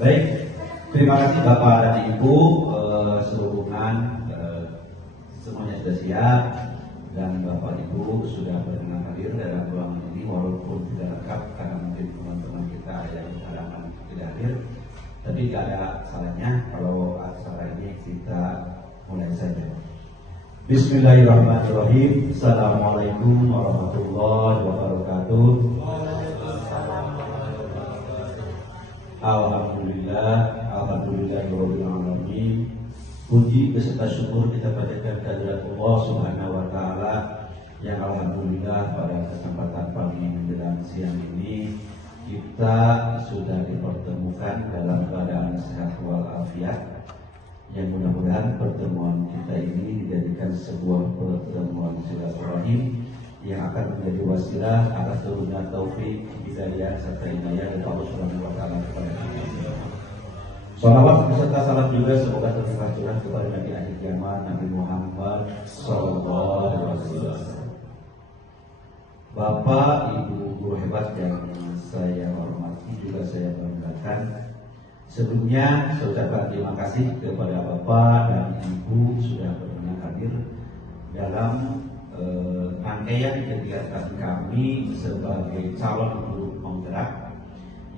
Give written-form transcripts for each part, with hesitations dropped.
Baik, terima kasih Bapak dan Ibu sehubungan semuanya sudah siap dan Bapak Ibu sudah berkenan hadir dalam ruangan ini walaupun tidak lengkap karena mungkin teman-teman kita yang halangan tidak hadir, tapi tidak ada salahnya kalau acara ini kita mulai saja. Bismillahirrahmanirrahim. Assalamualaikum warahmatullahi wabarakatuh. Alhamdulillahirabbil alamin. Puji beserta syukur kita panjatkan kehadirat Allah Subhanahu wa taala yang alhamdulillah pada kesempatan pagi menjelang siang ini kita sudah dipertemukan dalam keadaan sehat walafiat. Yang mudah-mudahan pertemuan kita ini dijadikan sebuah pertemuan silaturahim yang akan menjadi wasilah atas turunnya taufik, hidayah serta inayah dari Allah Subhanahu wa taala kepada kita. Shalawat beserta salam juga semoga tercurah kepada Nabi akhir zaman Nabi Muhammad sallallahu alaihi wasallam. Bapak, Ibu guru hebat yang saya hormati juga saya banggakan. Sebelumnya saya ucapkan terima kasih kepada Bapak dan Ibu sudah berkenan hadir dalam rangkaian kegiatan kami sebagai calon guru penggerak,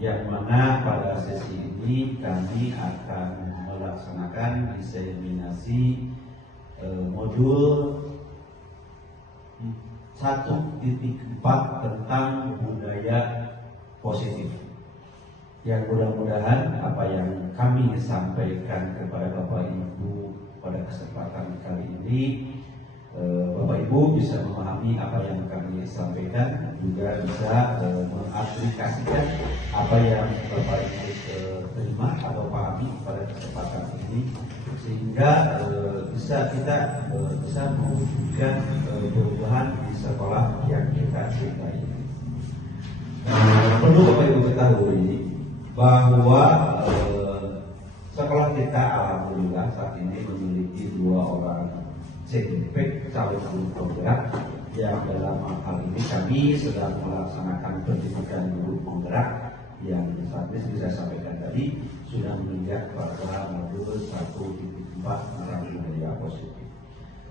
yang mana pada sesi ini kami akan melaksanakan diseminasi modul 1.4 tentang budaya positif, yang mudah-mudahan apa yang kami sampaikan kepada Bapak Ibu pada kesempatan kali ini, Bapak Ibu bisa memahami apa yang kami sampaikan, juga bisa mengaplikasikan apa yang Bapak Ibu terima atau pahami pada kesempatan ini, sehingga kita bisa mewujudkan perubahan di sekolah yang kita cintai. Perlu Bapak Ibu ketahui bahwa sekolah kita alhamdulillah saat ini memiliki 2 orang CGP calon guru penggerak, yang dalam hal ini kami sedang melaksanakan pendidikan guru penggerak yang saat ini bisa sampaikan tadi sudah menginjak pada modul 1.4 tentang budaya positif.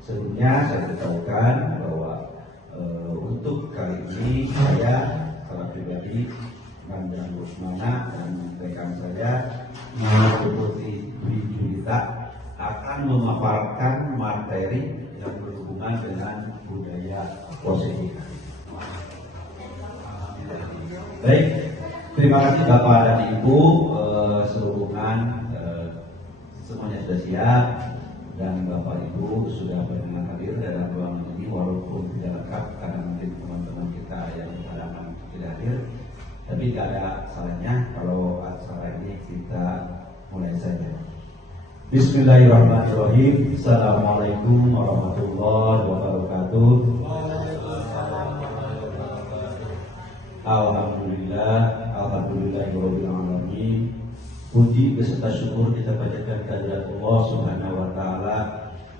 Sebelumnya saya beritahukan bahwa untuk kali ini saya secara pribadi dan Rusmana dan rekan saya seperti Dwi Julita akan memaparkan materi yang berhubungan dengan budaya positif. Baik, terima kasih Bapak dan Ibu sehubungan semuanya sudah siap dan Bapak Ibu sudah berkenan hadir dalam ruangan ini walaupun tidak lengkap karena mungkin teman-teman kita yang halangan tidak hadir, tapi tidak ada salahnya kalau acara ini kita mulai saja. Bismillahirrahmanirrahim. Assalamualaikum warahmatullahi wabarakatuh. Alhamdulillahirabbil alamin. Puji beserta syukur kita panjatkan kehadirat Allah Subhanahu wa taala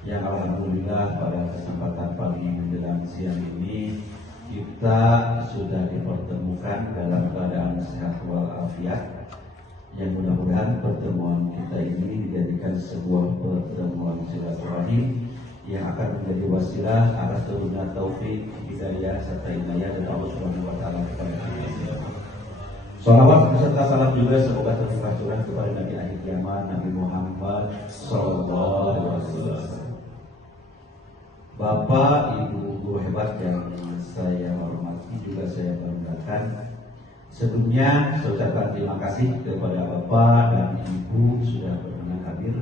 yang alhamdulillah pada kesempatan pagi menjelang siang ini kita sudah dipertemukan dalam keadaan sehat walafiat. Yang mudah-mudahan pertemuan kita ini dijadikan sebuah pertemuan silaturahim yang akan menjadi wasilah atas turunnya taufik, hidayah serta inayah dari Allah Subhanahu wa taala kepada kita. Shalawat beserta salam juga semoga tercurah kepada Nabi akhir zaman Nabi Muhammad sallallahu alaihi wasallam. Bapak, Ibu guru hebat yang saya hormati juga saya banggakan. Sebelumnya saya ucapkan terima kasih kepada Bapak dan Ibu sudah berkenan hadir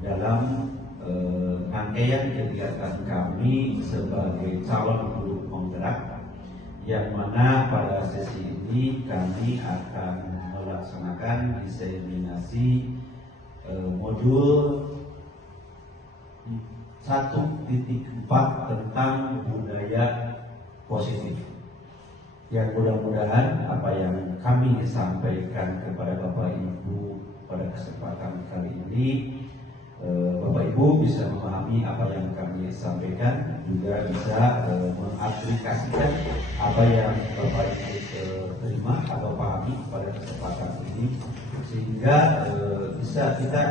dalam rangkaian kegiatan kami sebagai calon guru penggerak, yang mana pada sesi ini kami akan melaksanakan diseminasi modul 1.4 tentang budaya positif, yang mudah-mudahan apa yang kami sampaikan kepada Bapak Ibu pada kesempatan kali ini, Bapak Ibu bisa memahami apa yang kami sampaikan, juga bisa mengaplikasikan apa yang Bapak Ibu terima atau pahami pada kesempatan ini, sehingga kita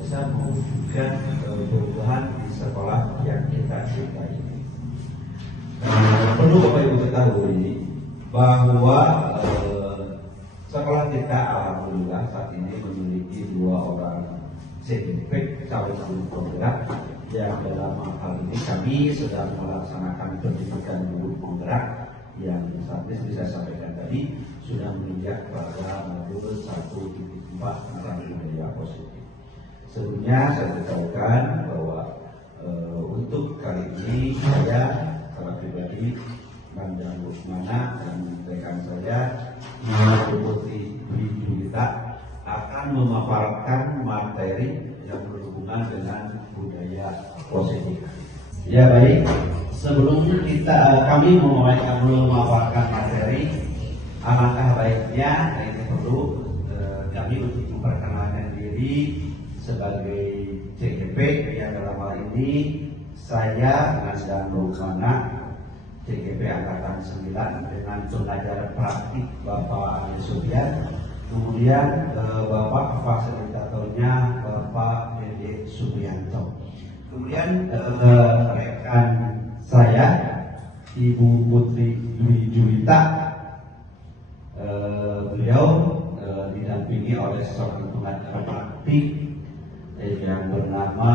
bisa mewujudkan perubahan di sekolah yang kita cintai ini. Perlu Bapak Ibu ketahui bahwa sekolah kita alhamdulillah saat ini memiliki 2 orang CGP calon guru penggerak, yang dalam hal ini kami sedang melaksanakan pendidikan guru penggerak yang saat ini saya sampaikan tadi sudah menginjak pada modul 1.4 tentang budaya positif. Sebelumnya saya beritahukan bahwa untuk kali ini saya secara pribadi Bang Rusmana dan rekan saya Putri Juwita akan memaparkan materi yang berhubungan dengan budaya positif. Ya baik, sebelumnya kami memaparkan materi, alangkah baiknya ini perlu kami untuk memperkenalkan diri sebagai CGP yang dalam hal ini saya Nazdan Rusmana CGP Angkatan 9 dengan pengajar praktik Bapak Andi Subian, kemudian Bapak fasilitatornya Bapak Dede Subianto, kemudian rekan saya Ibu Putri Dwi Juwita, beliau didampingi oleh seorang pengajar praktik yang bernama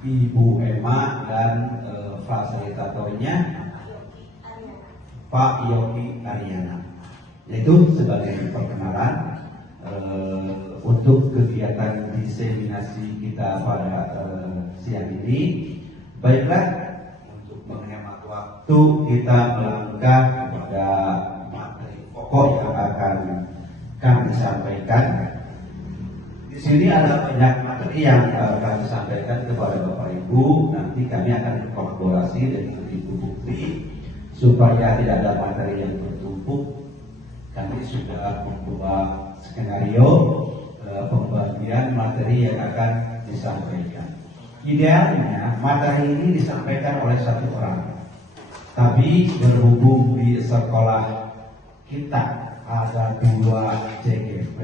Ibu Emma dan fasilitatornya Pak Yogi Ariana. Itu sebagai perkenalan untuk kegiatan diseminasi kita pada siang ini. Baiklah, untuk menghemat waktu kita melangkah kepada materi pokok yang akan kami sampaikan. Di sini ada banyak materi yang kami sampaikan kepada Bapak Ibu. Nanti kami akan kolaborasi dengan Ibu Putri supaya tidak ada materi yang bertumpuk. Kami sudah membuat skenario pembagian materi yang akan disampaikan. Idealnya materi ini disampaikan oleh satu orang, tapi berhubung di sekolah kita ada 2 CGP,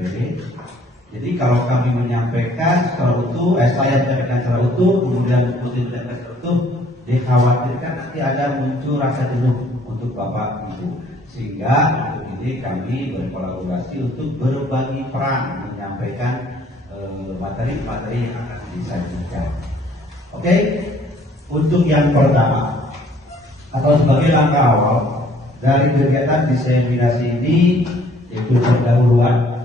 jadi kalau kami menyampaikan secara utuh, saya menyampaikan secara utuh, kemudian Putri menyampaikan secara utuh, dikhawatirkan nanti ada muncul rasa jenuh untuk Bapak Ibu, sehingga untuk ini kami berkolaborasi untuk berbagi peran menyampaikan materi-materi yang akan disajikan. Oke, untuk yang pertama atau sebagai langkah awal dari kegiatan diseminasi ini, yaitu pendahuluan.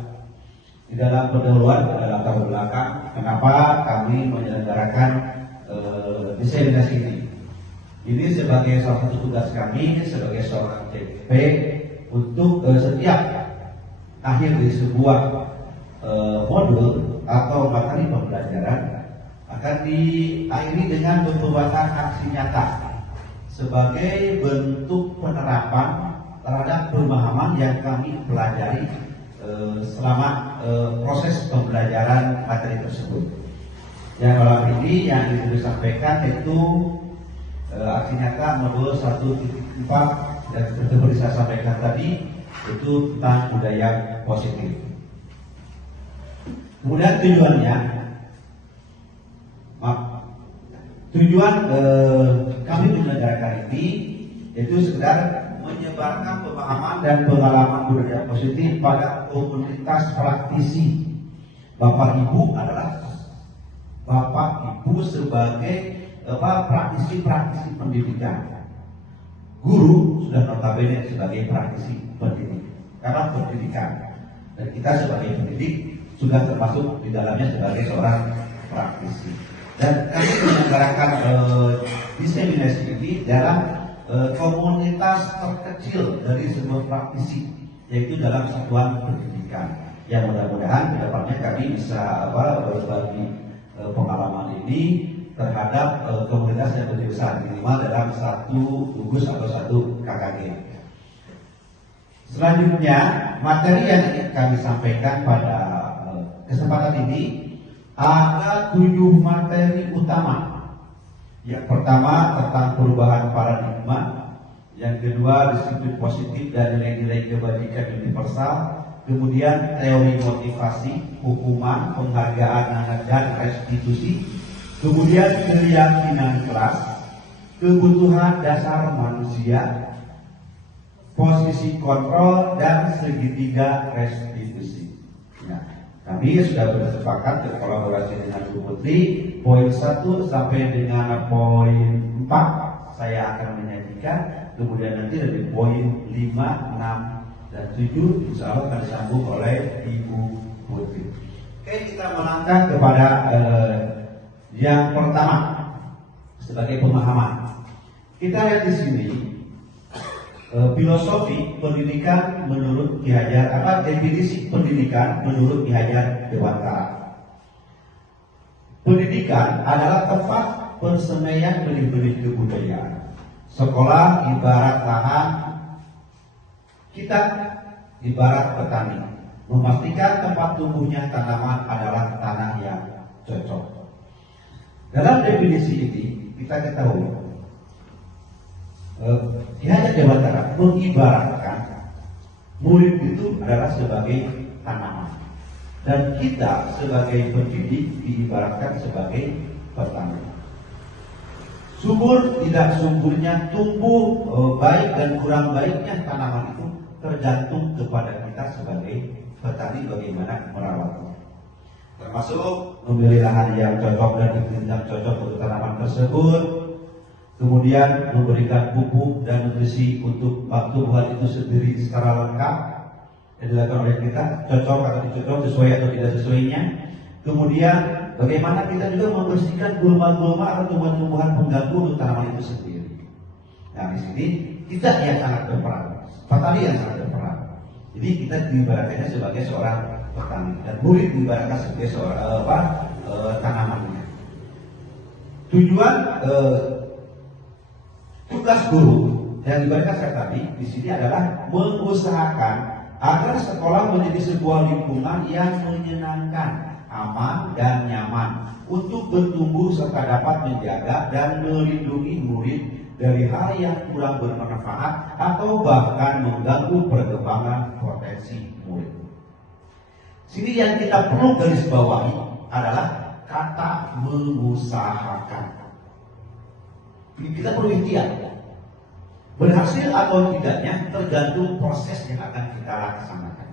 Di dalam pendahuluan ada latar belakang kenapa kami menyelenggarakan diseminasi ini. Ini sebagai salah satu tugas kami sebagai seorang CGP untuk setiap akhir di sebuah modul atau materi pembelajaran akan diakhiri dengan pembuatan aksi nyata sebagai bentuk penerapan terhadap pemahaman yang kami pelajari selama proses pembelajaran materi tersebut. Yang dalam ini yang disampaikan yaitu aksi nyata modul 1.4 yang seperti saya sampaikan tadi, itu tentang budaya positif. Kemudian tujuan kami menyelenggarakan ini yaitu sekedar menyebarkan pemahaman dan pengalaman budaya positif pada komunitas praktisi. Bapak Ibu adalah Bapak Ibu sebagai praktisi pendidikan. Guru sudah notabene sebagai praktisi pendidik karena pendidikan, dan kita sebagai pendidik sudah termasuk di dalamnya sebagai seorang praktisi. Dan kami menyelenggarakan diseminasi ini dalam komunitas terkecil dari sebuah praktisi, yaitu dalam satuan pendidikan. Yang mudah-mudahan kedepannya kami bisa berbagi pengalaman ini terhadap komunitas yang lebih besar, minimal dalam satu gugus atau satu KKG. Selanjutnya, materi yang ingin kami sampaikan pada kesempatan ini ada 7 materi utama. Yang pertama tentang perubahan paradigma, yang kedua disiplin positif dan nilai-nilai kebajikan universal, kemudian teori motivasi, hukuman, penghargaan dan restitusi, kemudian keyakinan kelas, kebutuhan dasar manusia, posisi kontrol, dan segitiga restitusi. Nah, kami sudah bersepakat berkolaborasi dengan Bu Putri. Poin 1 sampai dengan poin 4 saya akan menyajikan. Kemudian nanti dari poin 5, 6, dan 7 insya Allah akan disambung oleh Ibu Putri. Oke, kita melangkah kepada yang pertama sebagai pemahaman. Kita lihat di sini filosofi pendidikan menurut Ki Hajar, definisi pendidikan menurut Ki Hajar Dewantara. Pendidikan adalah tempat persemaian benih-benih kebudayaan. Sekolah ibarat lahan, kita ibarat petani, memastikan tempat tumbuhnya tanaman adalah tanah yang cocok. Dalam definisi ini kita ketahui Ki Hajar Dewantara mengibaratkan murid itu adalah sebagai tanaman, dan kita sebagai pendidik diibaratkan sebagai petani. Subur tidak suburnya tumbuh baik dan kurang baiknya tanaman itu tergantung kepada kita sebagai petani bagaimana merawatnya. Termasuk memilih lahan yang cocok dan iklim yang cocok untuk tanaman tersebut, kemudian memberikan pupuk dan nutrisi untuk tumbuhan itu sendiri secara lengkap yang dilakukan oleh kita, cocok atau tidak cocok, sesuai atau tidak sesuainya. Kemudian bagaimana kita juga membersihkan gulma-gulma atau tumbuhan-tumbuhan pengganggu untuk tanaman itu sendiri. Nah, di sini kita yang sangat berperan, petani yang sangat berperan. Jadi kita diibaratkannya sebagai seorang petani dan murid diibaratkan sebagai seorang tanamannya. Tujuan tugas guru yang diibaratkan saya tadi di sini adalah mengusahakan agar sekolah menjadi sebuah lingkungan yang menyenangkan, aman dan nyaman untuk bertumbuh serta dapat menjaga dan melindungi murid dari hal yang kurang bermanfaat atau bahkan mengganggu perkembangan potensi murid. Sini yang kita perlu garis bawahi adalah kata mengusahakan. Kita perlu ikhtiar. Berhasil atau tidaknya tergantung proses yang akan kita laksanakan.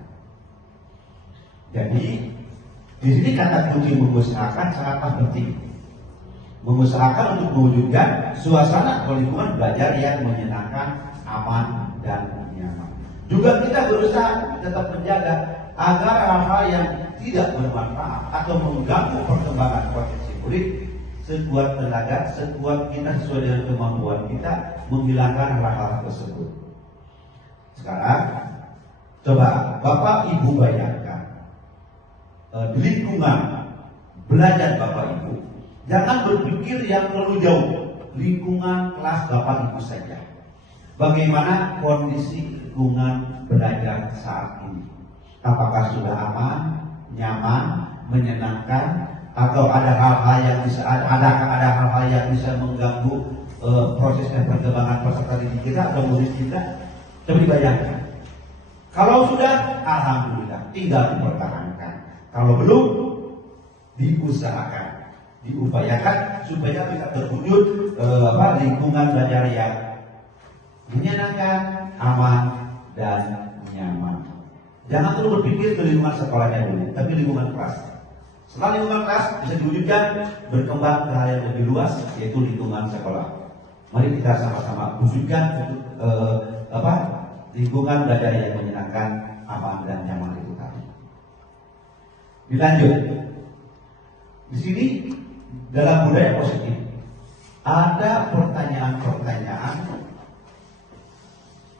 Jadi di sini kata kunci mengusahakan sangatlah penting. Mengusahakan untuk mewujudkan suasana lingkungan belajar yang menyenangkan, aman, dan nyaman. Juga kita berusaha tetap menjaga agar hal-hal yang tidak bermanfaat atau mengganggu perkembangan potensi murid sekuat tenaga, sekuat kita sesuai dengan kemampuan kita menghilangkan hal-hal tersebut. Sekarang coba Bapak Ibu bayangkan di lingkungan belajar Bapak Ibu, jangan berpikir yang terlalu jauh, lingkungan kelas Bapak Ibu saja. Bagaimana kondisi lingkungan belajar saat ini? Apakah sudah aman, nyaman, menyenangkan, atau ada hal-hal yang bisa hal-hal yang bisa mengganggu prosesnya perkembangan peserta didik kita atau murid kita? Coba dibayangkan. Kalau sudah, alhamdulillah, tinggal dipertahankan. Kalau belum, diusahakan, diupayakan supaya bisa terwujud lingkungan belajar yang menyenangkan, aman, dan nyaman. Jangan terus berpikir ke lingkungan sekolahnya dulu, tapi lingkungan kelas. Setelah lingkungan kelas bisa diwujudkan berkembang ke hal yang lebih luas, yaitu lingkungan sekolah. Mari kita sama-sama wujudkan untuk lingkungan belajar yang menyenangkan, aman, dan nyaman itu tadi. Dilanjut. Di sini dalam budaya positif ada pertanyaan-pertanyaan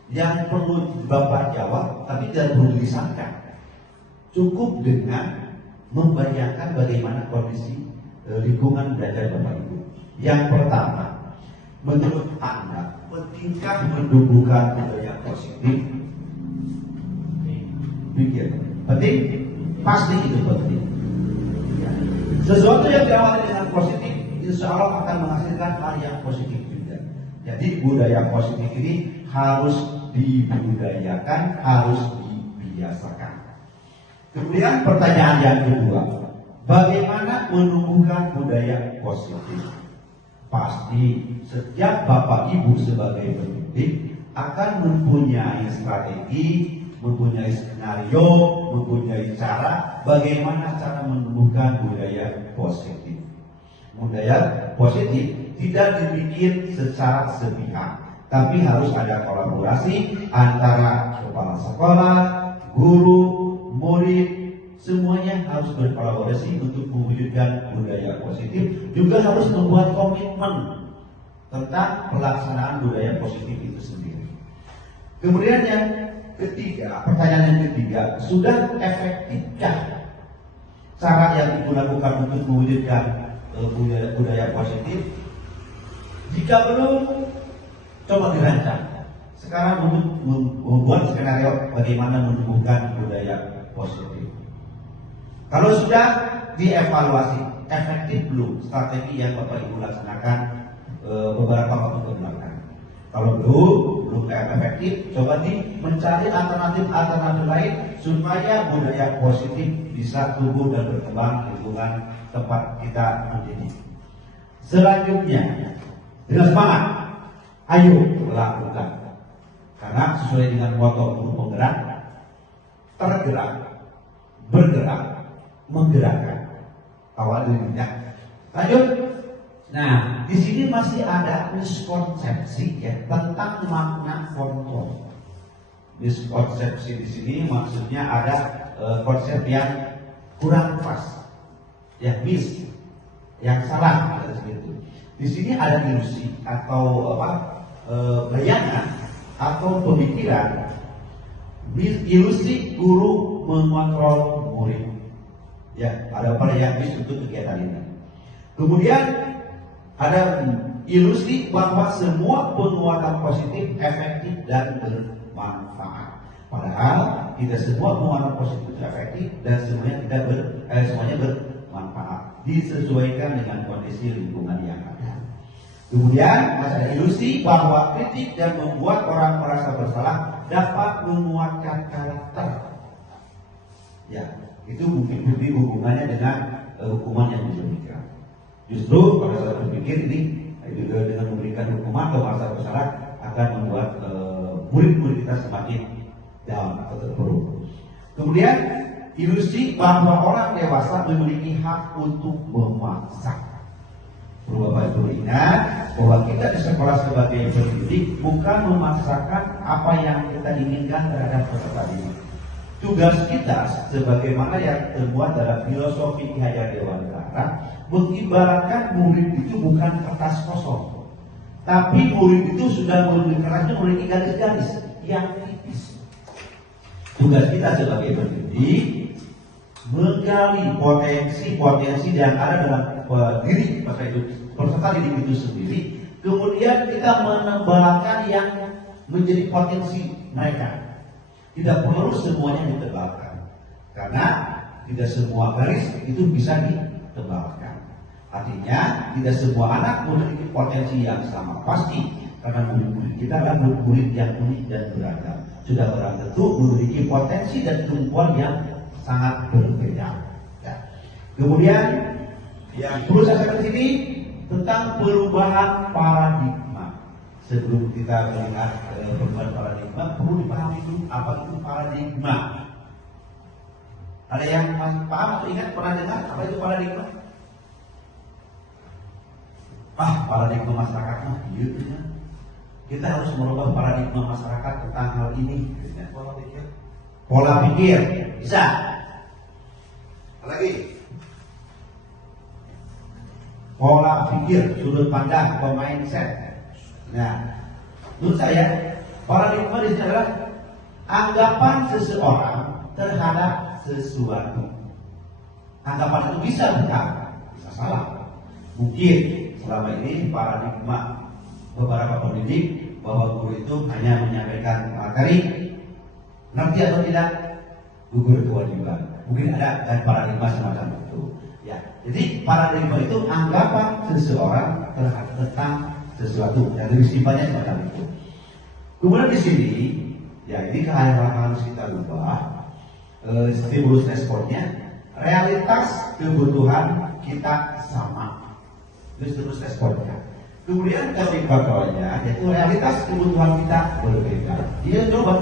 yang perlu Bapak jawab, tapi tidak perlu disangka. Cukup dengan membayangkan bagaimana kondisi lingkungan belajar Bapak Ibu. Yang pertama, menurut Anda, pentingkah menumbuhkan budaya positif? Pikir, penting? Pasti itu penting. Ya. Sesuatu yang diawali dengan positif, insya Allah akan menghasilkan hal yang positif juga. Jadi budaya positif ini harus dibudayakan, harus dibiasakan. Kemudian pertanyaan yang kedua, bagaimana menumbuhkan budaya positif? Pasti setiap Bapak Ibu sebagai pendidik akan mempunyai strategi, mempunyai skenario, mempunyai cara bagaimana cara menumbuhkan budaya positif. Budaya positif tidak dibikin secara sepihak, tapi harus ada kolaborasi antara kepala sekolah, guru, murid, semuanya harus berkolaborasi untuk mewujudkan budaya positif. Juga harus membuat komitmen tentang pelaksanaan budaya positif itu sendiri. Kemudian yang ketiga, pertanyaan yang ketiga, sudah efektifkah cara yang digunakan untuk mewujudkan budaya positif? Jika belum, coba dirancang. Sekarang untuk membuat skenario bagaimana menumbuhkan budaya positif. Kalau sudah, dievaluasi efektif belum strategi yang Bapak Ibu laksanakan beberapa waktu ke belakang. Kalau belum efektif, coba mencari alternatif lain supaya budaya positif bisa tumbuh dan berkembang di lingkungan tempat kita mendidik. Selanjutnya, dengan semangat, ayo lakukan. Karena sesuai dengan moto guru penggerak, tergerak, bergerak, menggerakkan. Awal dirinya. Lanjut. Nah, di sini masih ada miskonsepsi ya tentang makna kontrol. Miskonsepsi di sini maksudnya ada konsep yang kurang pas, ya yang salah seperti itu. Di sini ada ilusi atau bayangan atau pemikiran ilusi guru mengontrol murid. Ya, ada yang untuk kegiatan ini. Kemudian ada ilusi bahwa semua penguatan positif efektif dan bermanfaat. Padahal tidak semua penguatan positif itu efektif dan semuanya bermanfaat. Disesuaikan dengan kondisi lingkungan yang ada. Kemudian masih ada ilusi bahwa kritik dan membuat orang merasa bersalah dapat menguatkan karakter. Ya, itu mungkin hubungannya dengan hukuman yang diberikan. Justru pada saat berpikir ini dengan memberikan hukuman atau merasa bersalah akan membuat murid-murid kita semakin down atau terpuruk. Kemudian ilusi bahwa orang dewasa memiliki hak untuk memaksa. Perlu Bapak Ibu ingat bahwa kita di sekolah sebagai pendidik bukan memaksakan apa yang kita inginkan terhadap peserta didik. Tugas kita sebagaimana yang terbuat dalam filosofi Ki Hajar Dewantara mengibaratkan murid itu bukan kertas kosong, tapi murid itu sudah memiliki garis-garis yang tipis. Tugas kita sebagai pendidik menggali potensi yang ada dalam diri peserta didik itu sendiri. Kemudian kita menebalkan yang menjadi potensi mereka. Tidak perlu semuanya ditebalkan, karena tidak semua garis itu bisa ditebalkan. Artinya tidak semua anak memiliki potensi yang sama pasti, karena murid-murid kita adalah murid yang unik dan beragam. Sudah barang tentu memiliki potensi dan kemampuan yang sangat berbeda. Ya. Kemudian yang perlu saya sampaikan di sini tentang perubahan paradigma. Sebelum kita melihat perubahan paradigma, perlu dipahami dulu apa itu paradigma. Ada yang masih paham atau ingat pernah dengar apa itu paradigma? Paradigma masyarakat gitu ya. Kita harus merubah paradigma masyarakat tentang hal ini. Pola pikir bisa. Lagi. Pola pikir, sudut pandang, mindset. Nah, menurut saya paradigma di sini adalah anggapan seseorang terhadap sesuatu. Anggapan itu bisa benar, bisa salah. Mungkin selama ini paradigma beberapa pendidik bahwa guru itu hanya menyampaikan materi, ngerti atau tidak, gugur kewajiban. Mungkin ada paradigma semacam itu. Ya, jadi paradigma itu anggapan seseorang terhadap tentang sesuatu yang lebih sifatnya semacam itu. Kemudian di sini, ya ini hal harus kita ubah. stimulus responnya, realitas kebutuhan kita sama, itu stimulus responnya. Kemudian teori kontrolnya, yaitu realitas kebutuhan kita berbeda. Dia coba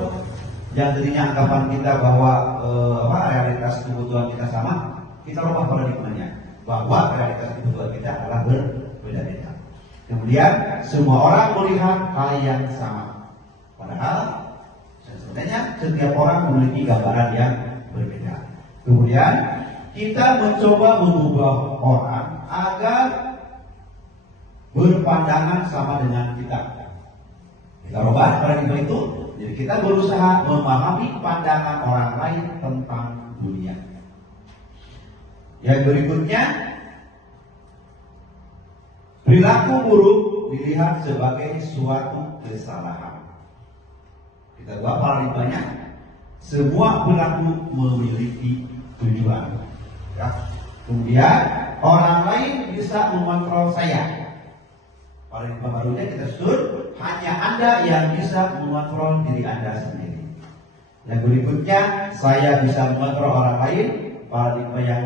yang tadinya anggapan kita bahwa realitas kebutuhan kita sama, kita rubah paradigmanya bahwa realitas kebutuhan kita adalah berbeda-beda. Kemudian semua orang melihat hal yang sama, padahal sebenarnya setiap orang memiliki gambaran yang berbeda. Kemudian kita mencoba mengubah orang agar berpandangan sama dengan kita. Kita rubah paradigma itu, jadi kita berusaha memahami pandangan orang lain tentang dunia. Yang berikutnya, perilaku buruk dilihat sebagai suatu kesalahan. Kita ubah paradigmanya, semua perilaku memiliki tujuan. Ya. Kemudian orang lain bisa mengontrol saya. Paradigma barunya kita sebut hanya Anda yang bisa mengontrol diri Anda sendiri. Yang berikutnya, saya bisa mengontrol orang lain. Paradigma yang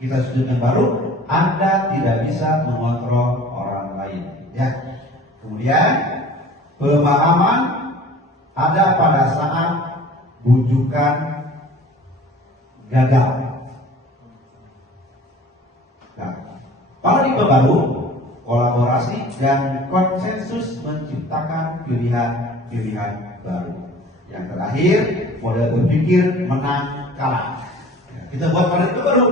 kita sebut yang baru, Anda tidak bisa mengontrol orang lain. Ya. Kemudian pemahaman ada pada saat bujukan gagal. Nah, paradigma baru, kolaborasi dan konsensus menciptakan pilihan-pilihan baru. Yang terakhir, model berpikir menang kalah. Ya, kita buat paradigma baru,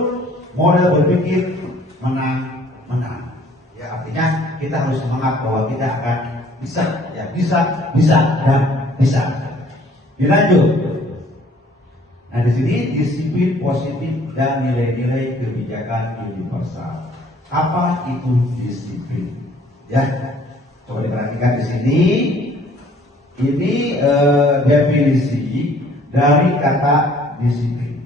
model berpikir menang. Ya, artinya kita harus semangat bahwa kita akan bisa, ya bisa dan bisa. Dilanjut. Nah, di sini disiplin positif dan nilai-nilai kebijakan universal. Apa itu disiplin? Ya, coba diperhatikan di sini. Ini definisi dari kata disiplin.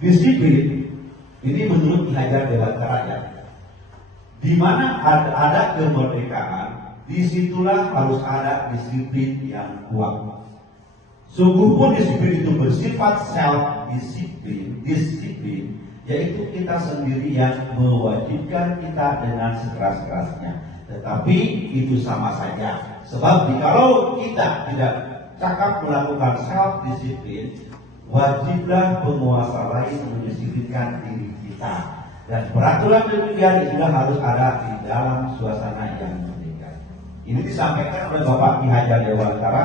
Disiplin ini menurut Ki Hajar Dewantara, ya, di mana ada kemerdekaan, disitulah harus ada disiplin yang kuat. Sungguh pun disiplin itu bersifat self-disiplin, yaitu kita sendiri yang mewajibkan kita dengan sekeras-kerasnya. Tetapi itu sama saja, sebab jikalau kita tidak cakap melakukan self-disiplin, wajiblah penguasa lain mendisiplinkan diri kita. Dan peraturan demikian juga harus ada di dalam suasana yang merdeka. Ini disampaikan oleh Bapak Ki Hajar Dewantara,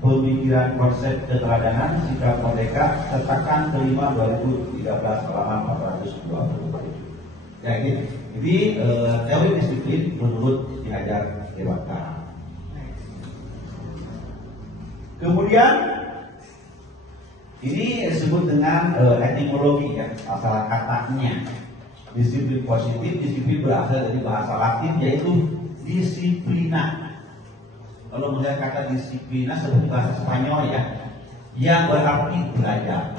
Pemikiran Konsep Keteladanan Sikap Merdeka, cetakan kelima 2013 halaman 420. Ya, ini teori disiplin menurut Ki Hajar Dewantara. Kemudian ini disebut dengan etimologi, ya, masalah katanya. Disiplin positif, disiplin berasal dari bahasa Latin yaitu disiplina. Kalau melihat kata disiplina seperti bahasa Spanyol, ya, yang berarti belajar.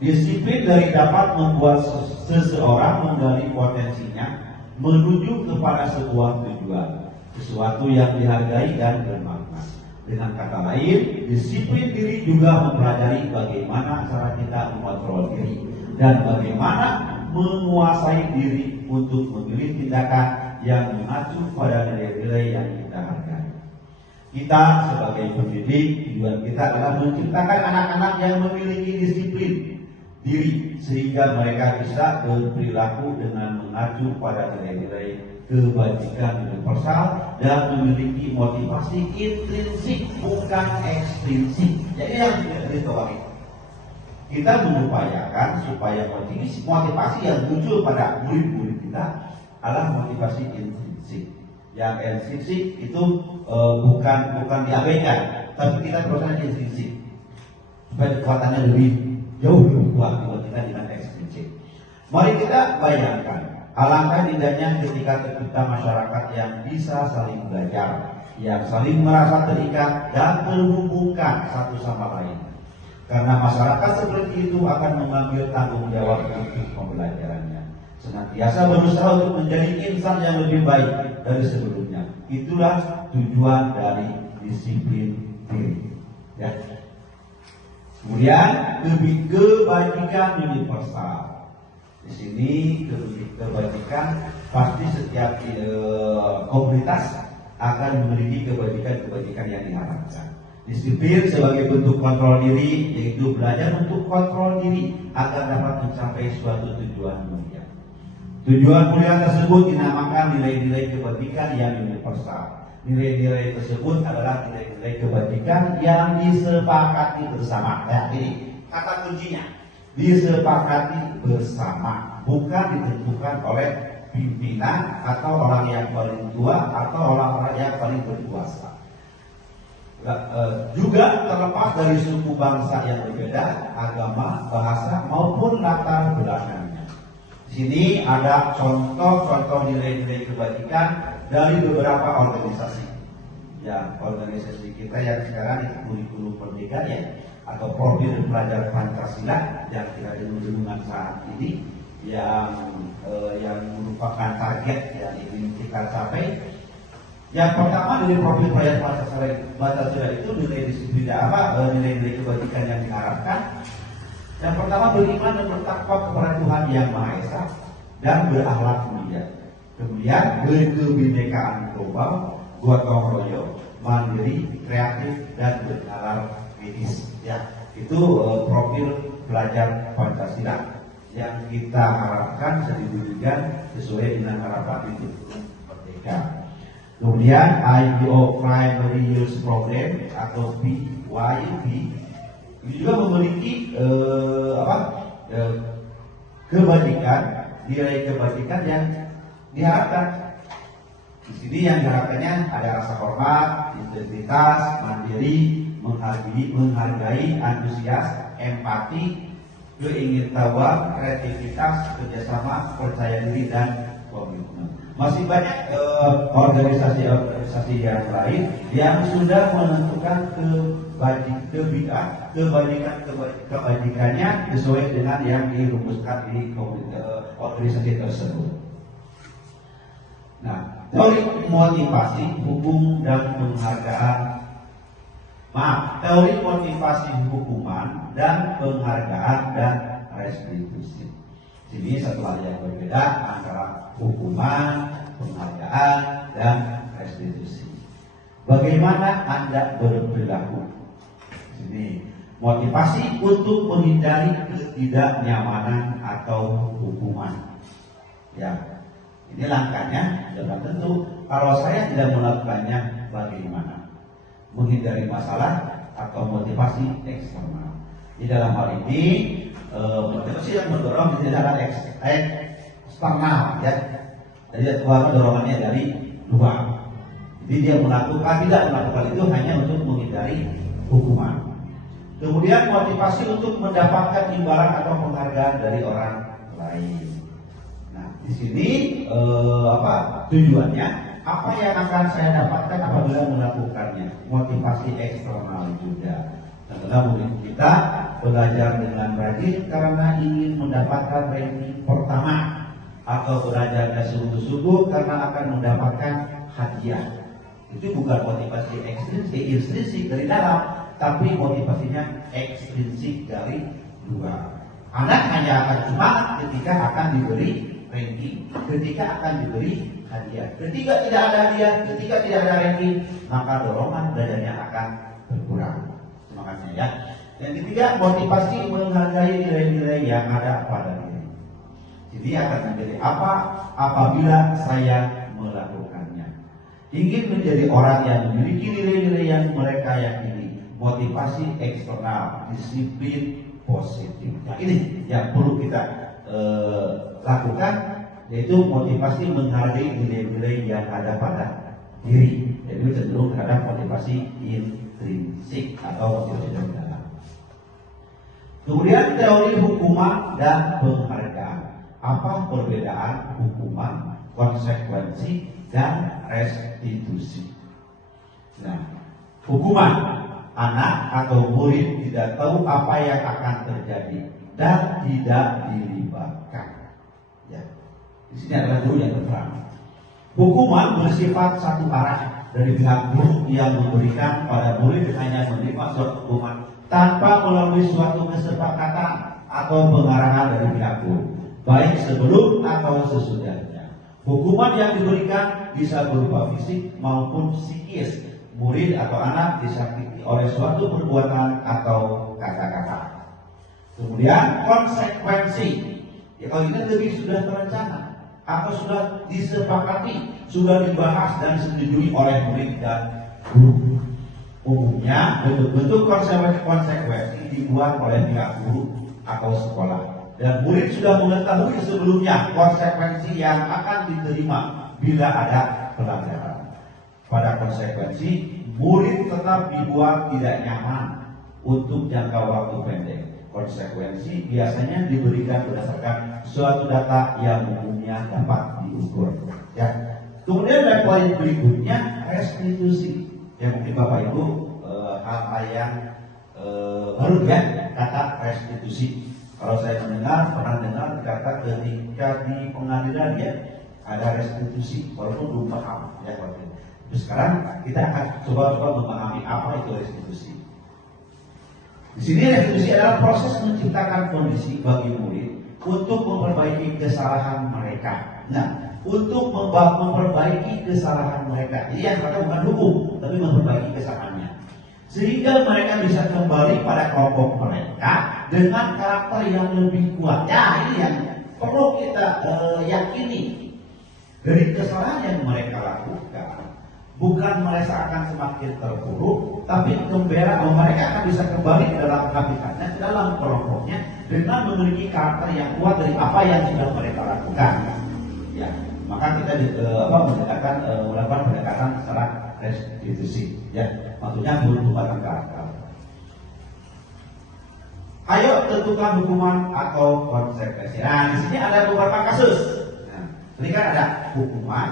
Disiplin dari dapat membuat seseorang menggali potensinya menuju kepada sebuah tujuan, sesuatu yang dihargai dan bermakna. Dengan kata lain, disiplin diri juga mempelajari bagaimana cara kita mengontrol diri dan bagaimana menguasai diri untuk memilih tindakan yang mengacu pada nilai-nilai yang kita hargai. Kita sebagai pendidik, tujuan kita adalah menciptakan anak-anak yang memiliki disiplin diri sehingga mereka bisa berperilaku dengan mengacu pada nilai-nilai kebajikan universal dan memiliki motivasi intrinsik bukan ekstrinsik. Jadi yang diketahui, kita mengupayakan supaya motivasi yang muncul pada murid-murid kita adalah motivasi intrinsik. Yang ekstrinsik itu bukan diabaikan, tapi kita berusaha intrinsik supaya kekuatannya lebih jauh lebih kuat dibandingkan dengan ekstrinsik. Mari kita bayangkan alangkah indahnya ketika tercipta masyarakat yang bisa saling belajar, yang saling merasa terikat dan terhubungkan satu sama lain. Karena masyarakat seperti itu akan mengambil tanggung jawab untuk pembelajarannya, senantiasa berusaha untuk menjadi insan yang lebih baik dari sebelumnya. Itulah tujuan dari disiplin diri. Ya. Kemudian kebajikan universal. Di sini kebajikan pasti setiap komunitas akan memiliki kebajikan yang diharapkan. Disiplin sebagai bentuk kontrol diri, yaitu belajar untuk kontrol diri agar dapat mencapai suatu tujuan mulia. Tujuan mulia tersebut dinamakan nilai-nilai kebajikan yang universal. Nilai-nilai tersebut adalah nilai-nilai kebajikan yang disepakati bersama. Nah, ini kata kuncinya, disepakati bersama, bukan ditentukan oleh pimpinan atau orang yang paling tua atau orang-orang yang paling berkuasa. Juga terlepas dari suku bangsa yang berbeda, agama, bahasa maupun latar belakangnya. Di sini ada contoh-contoh nilai-nilai kebajikan dari beberapa organisasi. Ya, organisasi kita yang sekarang itu kurikulum merdeka ya, atau profil pelajar Pancasila yang kita dengar saat ini, yang merupakan target yang ingin kita capai. Yang pertama dari profil pelajar Pancasila itu nilai disiplin nilai-nilai kebajikan yang diharapkan. Yang pertama beriman dan bertakwa kepada Tuhan Yang Maha Esa dan berakhlak mulia. Kemudian berkebinekaan global, gotong royong, mandiri, kreatif dan bernalar kritis. Ya, itu profil pelajar Pancasila yang kita harapkan bisa diwujudkan sesuai dengan harapan itu merdeka. Kemudian IBO Primary Youth Program atau PYP ini juga memiliki kebajikan, nilai kebajikan yang diharapkan. Di sini yang diharapkannya ada rasa hormat, integritas, mandiri, menghargai, antusias, empati, keingintahuan, kreativitas, kerjasama, percaya diri dan komitmen. Masih banyak organisasi-organisasi yang lain yang sudah menentukan kebajikannya sesuai dengan yang dirumuskan di organisasi tersebut. Nah, teori motivasi, hukum dan penghargaan. Teori motivasi hukuman dan penghargaan dan restitusi. Jadi satu hal yang berbeda antara hukuman, penghargaan, dan restitusi. Bagaimana Anda berperilaku? Ini motivasi untuk menghindari ketidaknyamanan atau hukuman. Ya, ini langkahnya sudah tentu. Kalau saya tidak melakukannya, bagaimana? Menghindari masalah atau motivasi eksternal. Di dalam hal ini motivasi yang mendorong tidak eksternal, ya. Jadi dorongannya dari luar. Jadi dia tidak melakukan itu hanya untuk menghindari hukuman. Kemudian motivasi untuk mendapatkan imbalan atau penghargaan dari orang lain. Nah, di sini tujuannya? Apa yang akan saya dapatkan apabila melakukannya? Motivasi eksternal juga. Tentunya murid kita belajar dengan rajin karena ingin mendapatkan ranking pertama, atau belajar dengan sungguh-sungguh karena akan mendapatkan hadiah. Itu bukan motivasi ekstrinsik dari dalam, tapi motivasinya ekstrinsik dari luar. Anak hanya akan semangat ketika akan diberi ranking, ketika akan diberi hadiah. Ketika tidak ada hadiah, ketika tidak ada ranking, maka dorongan belajarnya akan berkurang. Makanya ya. Yang ketiga, motivasi menghargai nilai-nilai yang ada pada diri. Jadi akan menjadi apa apabila saya melakukannya. Ingin menjadi orang yang memiliki nilai-nilai yang mereka yakini. Motivasi eksternal, disiplin positif. Nah, ini yang perlu kita lakukan, yaitu motivasi menghargai nilai-nilai yang ada pada diri. Jadi cenderung terhadap motivasi intrinsik atau motivasi dari dalam. Kemudian teori hukuman dan penghargaan. Apa perbedaan hukuman, konsekuensi, dan restitusi? Nah, hukuman, anak atau murid tidak tahu apa yang akan terjadi dan tidak dilibatkan. Ya, di sini adalah guru yang berperan. Hukuman bersifat satu arah dari pihak guru yang memberikan pada murid hanya menerima suatu hukuman tanpa melalui suatu kesepakatan atau pengarahan dari pihak guru, baik sebelum atau sesudahnya. Hukuman yang diberikan bisa berupa fisik maupun psikis. Murid atau anak disakiti oleh suatu perbuatan atau kata-kata. Kemudian konsekuensi. Ya, kalau ini lebih sudah terencana atau sudah disepakati, sudah dibahas dan disetujui oleh murid dan guru. Umumnya bentuk-bentuk konsekuensi dibuat oleh pihak guru atau sekolah, dan murid sudah mengetahui sebelumnya konsekuensi yang akan diterima bila ada pelanggaran. Pada konsekuensi, murid tetap dibuat tidak nyaman untuk jangka waktu pendek. Konsekuensi biasanya diberikan berdasarkan suatu data yang umumnya dapat diukur. Ya. Kemudian dari poin berikutnya, restitusi. Ya, mungkin Bapak Ibu hal-hal yang baru ya, kata restitusi. Kalau saya pernah dengar kata ketika di pengadilan ya ada restitusi, walaupun belum paham ya waktu itu. Sekarang kita akan coba memahami apa itu restitusi. Di sini restitusi adalah proses menciptakan kondisi bagi murid untuk memperbaiki kesalahan mereka. Nah, untuk memperbaiki kesalahan mereka. Jadi yang kata bukan hukum, tapi memperbaiki kesalahannya. Sehingga mereka bisa kembali pada kelompok mereka dengan karakter yang lebih kuat. Ya, ini yang perlu kita yakini. Dari kesalahan yang mereka lakukan, bukan mereka akan semakin terpuruk, tapi mereka akan bisa kembali ke dalam habitatnya, ke dalam kelompoknya, dengan memiliki karakter yang kuat dari apa yang sudah mereka lakukan. Ya, maka kita melakukan pendekatan secara restitusi. Ya, maksudnya pembentukan karakter. Ayo tentukan hukuman atau konsekuensi. Nah, di sini ada beberapa kasus. Nah, ini kan ada hukuman,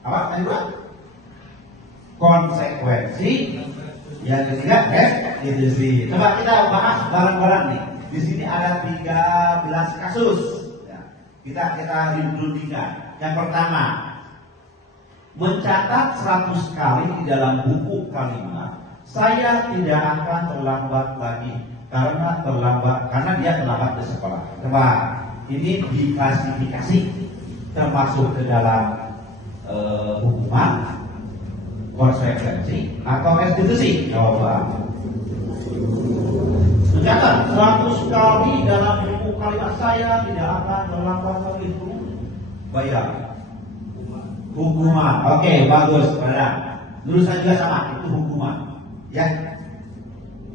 apa tadi Pak? Konsekuensi, yang ketiga restitusi. Coba kita bahas bareng-bareng nih. Di sini ada 13 kasus. Ya, kita rundingkan. Yang pertama, mencatat 100 kali di dalam buku kalimat, saya tidak akan terlambat lagi karena dia terlambat ke sekolah. Coba ini diklasifikasi termasuk ke dalam hukuman, konsekuensi atau restitusi? Coba. Mencatat 100 kali dalam buku kalimat, saya tidak akan terlambat lagi. Bayar. Hukuman. Oke, bagus. Tulisan juga sama, itu hukuman. Ya.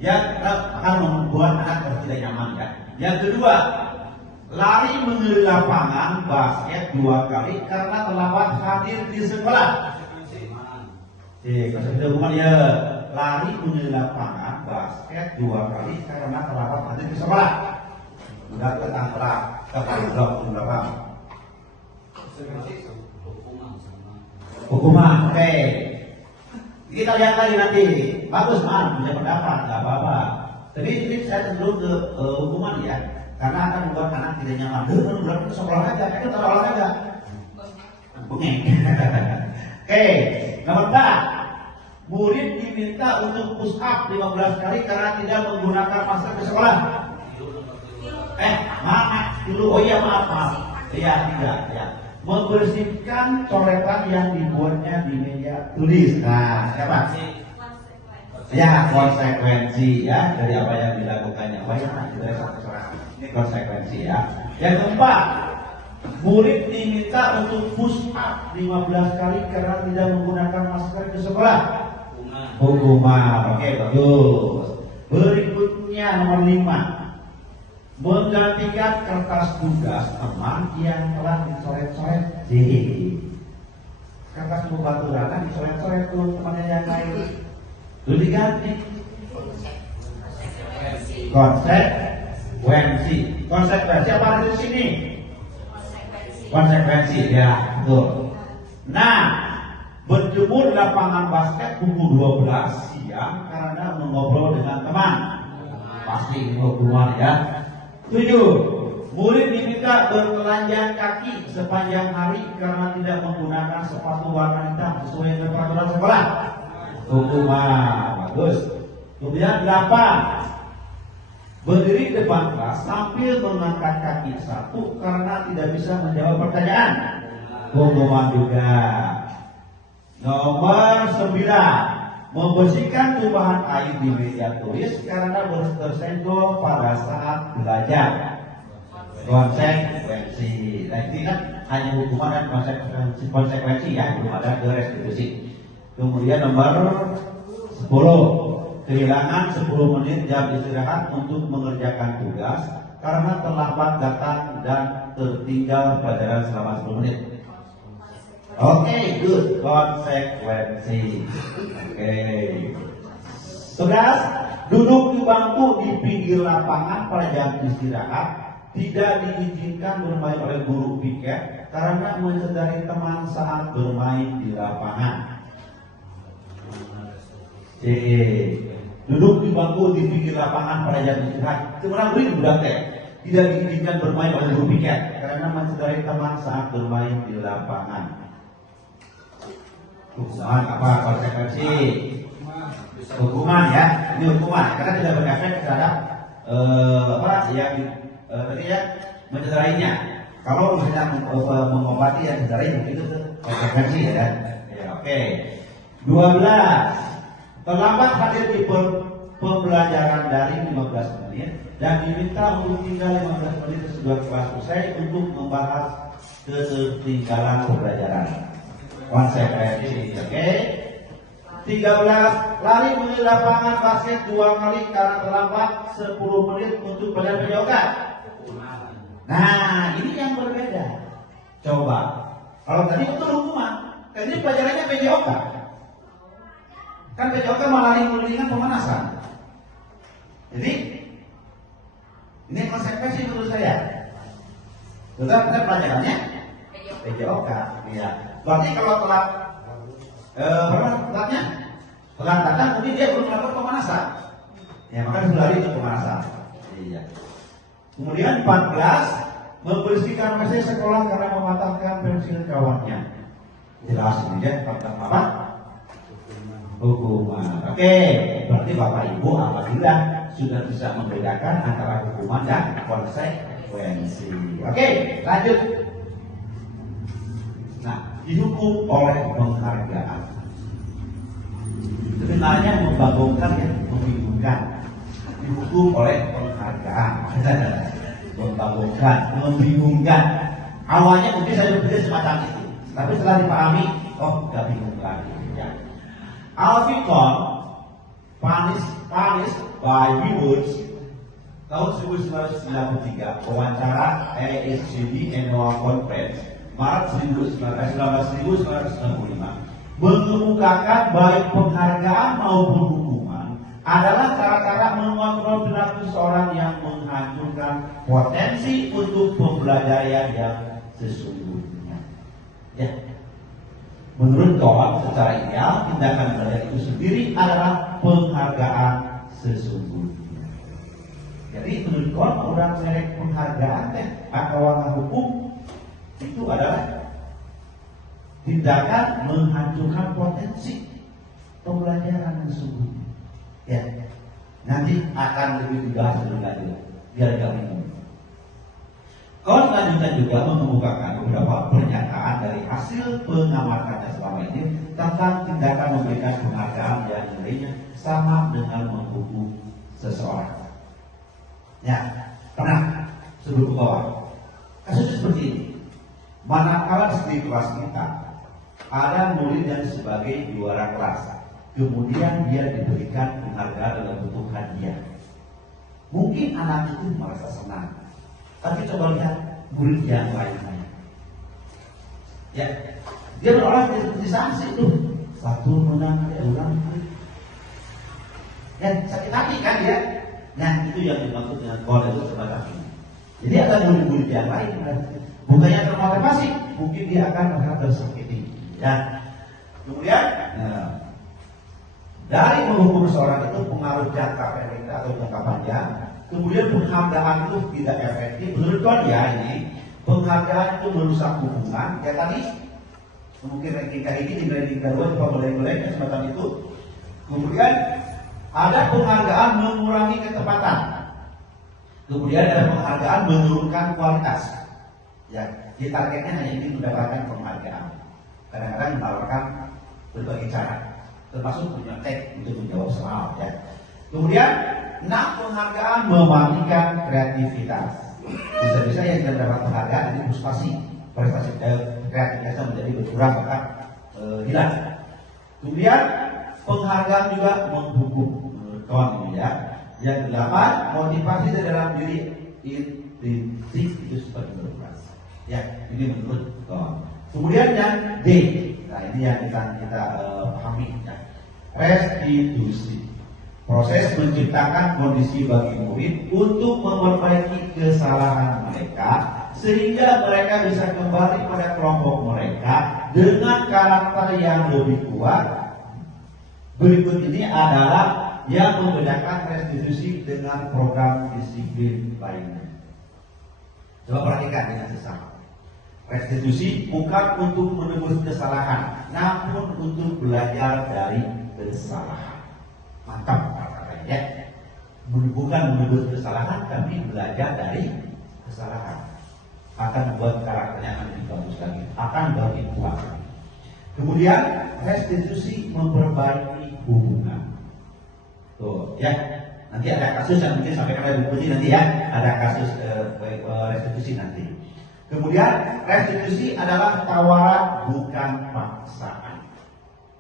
Yang akan membuat anak tidak nyaman ya. Yang kedua, lari mengelilingi lapangan basket 2 kali karena terlambat hadir di sekolah. Konsep hukuman ya, lari mengelilingi lapangan basket 2 kali karena terlambat hadir di sekolah. Udah ketangkap, berapa? Hukuman, oke. Kita lihat lagi nanti. Bagus man, punya pendapat, nggak apa-apa. Tapi ini saya cenderung ke hukuman ya, karena akan membuat anak tidak nyaman. Berarti sekolah aja, itu taruh olahraga. Bengeng. Oke, nomor 4. Murid diminta untuk push up 15 kali karena tidak menggunakan masker di sekolah. Mana dulu? Oh iya maaf. Iya tidak ya. Membersihkan coretan yang dibuatnya di meja tulis. Nah, siapa? Ya, konsekuensi ya dari apa yang dilakukannya. Banyak dari satu-satu. Ini konsekuensi ya. Yang keempat, murid diminta untuk push up 15 kali karena tidak menggunakan masker di sekolah. Hukuman. Oke, bagus. Berikutnya nomor 5. Menggantikan kertas tugas teman yang telah dicoret-coret. Kertas pembaturan dicoret-coret tuh temannya yang lain. Itu diganti. Konsekuensi apa ada di sini? Konsekuensi ya, betul. Nah, berjemur lapangan basket pukul 12 siang karena mengobrol dengan teman. Pasti hukuman ya. 7. Murid diminta bertelanjang kaki sepanjang hari karena tidak menggunakan sepatu warna hitam sesuai dengan peraturan sekolah. Hukuman, bagus. Kemudian 8, berdiri depan kelas sambil mengangkat kaki satu karena tidak bisa menjawab pertanyaan. Hukuman juga. Nomor 9, membersihkan tumpahan air di meja tulis karena tersenggol pada saat belajar. Konsekuensi. Nah ini kan hanya hukuman dan konsekuensi ya, belum ada restitusi. Kemudian nomor 10, kehilangan 10 menit jam istirahat untuk mengerjakan tugas karena terlambat datang dan tertinggal pelajaran selama 10 menit. Oke, good. Konsekuensi. Oke. 11, duduk di bangku di pinggir lapangan pada jam istirahat tidak diizinkan bermain oleh guru piket karena mencederai teman saat bermain di lapangan. C. Duduk di bangku di pinggir lapangan pada jam istirahat. Sebenarnya beri budak teh. Tidak diizinkan bermain oleh guru piket karena mencederai teman saat bermain di lapangan. Hukuman apa? Konsekuensi. Hukuman ya. Ini hukuman karena tidak berefek terhadap yang tadi ya mencederainya. Kalau misalnya mengobati yang cederai itu konsekuensi ya kan. Ya, oke. 12, terlambat hadir di pembelajaran daring 15 menit dan diminta untuk tinggal 15 menit sesudah kelas usai untuk membahas ketertinggalan pembelajaran. Konsekuensi, oke. 13, lari menuju lapangan basket 2 kali karena terlambat 10 menit untuk belajar menjauhkan. Nah, ini yang berbeda. Coba, kalau tadi itu hukuman, ini pelajarannya PJOK. Kan PJOK malah lari pemanasan. Jadi, ini konsekuensi menurut saya. Betul, pelajarannya PJOK. Ya. Berarti kalau telat, telatnya telat datang, mungkin dia belum melakukan pemanasan. Ya, maka sudah lari itu pemanasan. Iya. Kemudian 14, membersihkan meja sekolah karena mematahkan pensil kawannya. Jelas ini ya tentang apa? Hukuman. Oke, berarti Bapak Ibu apabila sudah bisa membedakan antara hukuman dan konsekuensi. Oke, lanjut. Nah, dihukum oleh penghargaan. Sebenarnya membagongkan ya, membingungkan. Dihukum oleh penghargaan. Membingungkan. Awalnya mungkin saya berpikir semacam itu, tapi setelah dipahami, oh nggak bingung lagi. Ya. Alficon punished by Rewards tahun 1993, wawancara ASCD Annual Conference Maret 1995 mengemukakan baik penghargaan maupun hukuman adalah cara-cara mengontrol perilaku seorang yang menghancurkan potensi untuk pembelajaran yang sesungguhnya. Ya. Menurut kawan, secara ideal tindakan belajar itu sendiri adalah penghargaan sesungguhnya. Jadi menurut kawan, orang merek penghargaan atau warna hukum itu adalah tindakan menghancurkan potensi pembelajaran yang sesungguhnya. Ya, nanti akan lebih dibahas lebih lanjut biar gak bingung. Kawan selanjutnya juga mengemukakan beberapa pernyataan dari hasil pengamatannya selama ini tentang tindakan memberikan penghargaan yang nilainya sama dengan menghukum seseorang. Ya, pernah sebelum bawah kasus seperti ini. Manakala di kelas kita ada murid yang sebagai juara kelas, kemudian dia diberikan penghargaan dalam bentuk hadiah. Mungkin anak itu merasa senang, tapi coba lihat murid yang lainnya. Ya, dia berolah di sanksi itu satu menang, ulang. Ya, sakit hati kan dia. Nah, itu yang dimaksud dengan kode itu semacam ini. Jadi ada murid-murid yang lain, bukannya termotivasi, mungkin dia akan merasa tersakiti. Ya, kemudian dari menghukum seorang itu pengaruh jangka pendek atau jangka panjang kemudian penghargaan itu tidak efektif. Menurut dia ini penghargaan itu merusak hubungan. Ya tadi mungkin ranking ini di ranking kedua coba mulai semacam itu. Kemudian ada penghargaan mengurangi ketepatan. Kemudian ada penghargaan menurunkan kualitas. Ya, di targetnya hanya ingin mendapatkan penghargaan. Kadang-kadang menawarkan berbagai cara, termasuk menyontek untuk menjawab soal. Ya. Kemudian, penghargaan mematikan kreativitas. Bisa-bisa yang tidak mendapat penghargaan ini frustasi, prestasi kreativitasnya menjadi berkurang bahkan hilang. Kemudian, penghargaan juga menghukum. Kawan ini ya. Yang 8, motivasi dari dalam diri intrinsik itu seperti berkurang. Ya, ini menurut kawan. Kemudian yang D, nah ini yang kita pahami ya. Restitusi, proses menciptakan kondisi bagi murid untuk memperbaiki kesalahan mereka sehingga mereka bisa kembali pada kelompok mereka dengan karakter yang lebih kuat. Berikut ini adalah yang membedakan restitusi dengan program disiplin lainnya. Coba perhatikan dengan sesama. Restitusi bukan untuk menebus kesalahan, namun untuk belajar dari kesalahan. Mantap kata-katanya ya. Bukan menebus kesalahan, tapi belajar dari kesalahan. Akan membuat karakternya akan lebih bagus lagi, akan lebih kuat. Kemudian restitusi memperbaiki hubungan. Tuh ya, nanti ada kasus yang mungkin sampai pada buku ini nanti ya, ada kasus restitusi nanti. Kemudian restitusi adalah tawaran bukan paksaan.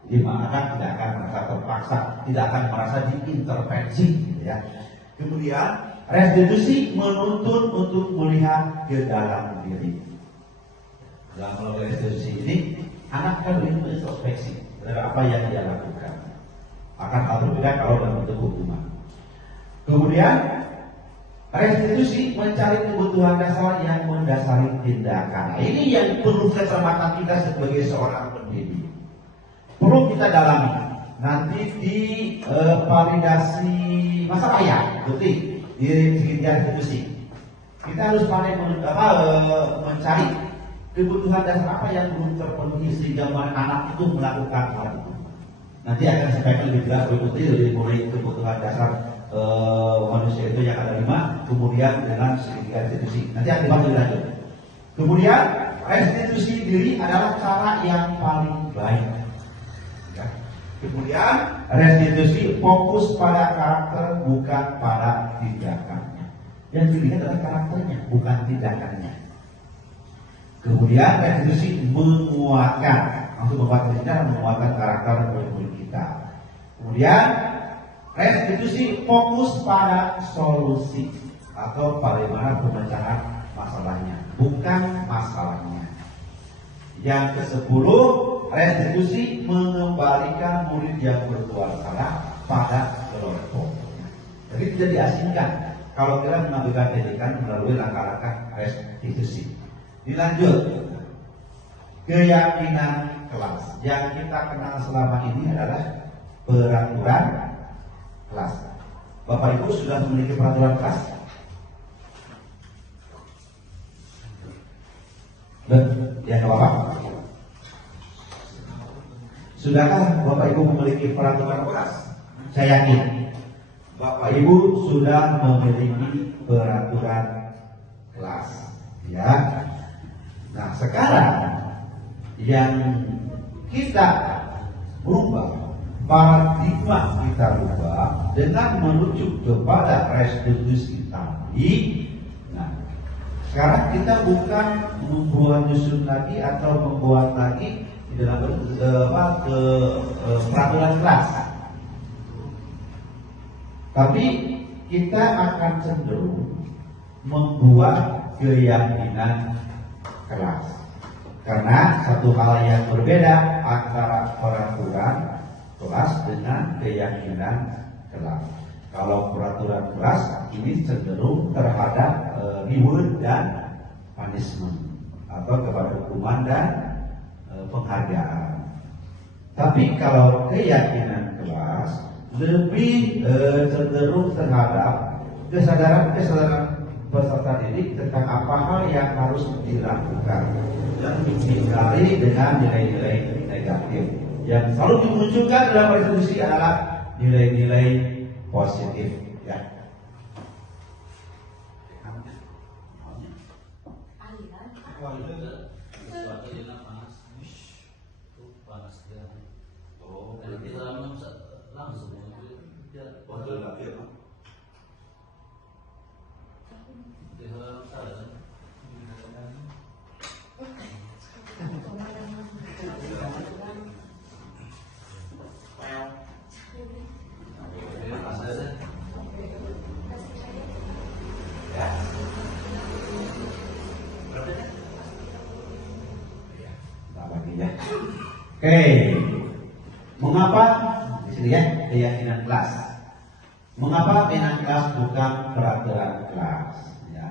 Jadi anak tidak akan merasa terpaksa, tidak akan merasa diintervensi, gitu ya. Kemudian restitusi menuntut untuk melihat ke dalam diri. Dalam restitusi ini anak akan berintrospeksi terhadap apa yang dia lakukan. Akan hal berbeda kalau dalam bentuk hukuman. Kemudian restitusi mencari kebutuhan dasar yang mendasari tindakan. Nah, ini yang perlu kecermatan kita sebagai seorang pendidik. Perlu kita dalami. Nanti di validasi masa raya, betul, di segitiga restitusi. Kita harus pandai mencari kebutuhan dasar apa yang belum terpenuhi sehingga anak itu melakukan hal itu. Nanti akan sampaikan lebih jelas berikutnya dari mulai kebutuhan dasar manusia itu yang ada 5, kemudian dengan segitiga restitusi. Nanti akan dibahas lebih lanjut. Kemudian restitusi diri adalah cara yang paling baik. Ya. Kemudian restitusi fokus pada karakter bukan pada tindakannya. Yang dilihat adalah karakternya bukan tindakannya. Kemudian restitusi menguatkan. Untuk menguatkan karakter murid kita. Kemudian restitusi fokus pada solusi atau bagaimana pemecahan masalahnya, bukan masalahnya. Yang ke-10, restitusi mengembalikan murid yang berbuat salah pada kelompok. Jadi tidak diasingkan kalau kita mengambil pendidikan melalui langkah-langkah restitusi. Dilanjut, keyakinan kelas. Yang kita kenal selama ini adalah peraturan kelas. Bapak Ibu sudah memiliki peraturan kelas? Ya Bapak. Sudahkah Bapak Ibu memiliki peraturan kelas? Saya yakin Bapak Ibu sudah memiliki peraturan kelas. Ya. Nah sekarang yang kita berubah, paradigma kita berubah dengan merujuk kepada restitusi tadi. Nah, sekarang kita bukan membuat dusun lagi atau membuat lagi di dalam peraturan kelas, tapi kita akan cenderung membuat keyakinan kelas. Karena satu hal yang berbeda antara peraturan kelas dengan keyakinan kelas. Kalau peraturan kelas ini cenderung terhadap reward dan punishment atau kepada hukuman dan penghargaan. Tapi kalau keyakinan kelas lebih cenderung terhadap kesadaran peserta didik tentang apa hal yang harus dilakukan dan dihindari dengan nilai-nilai negatif. Yang selalu dimunculkan dalam restitusi adalah nilai-nilai positif. Ya. Oke, mengapa di sini ya keyakinan kelas? Mengapa keyakinan kelas bukan peraturan kelas? Ya,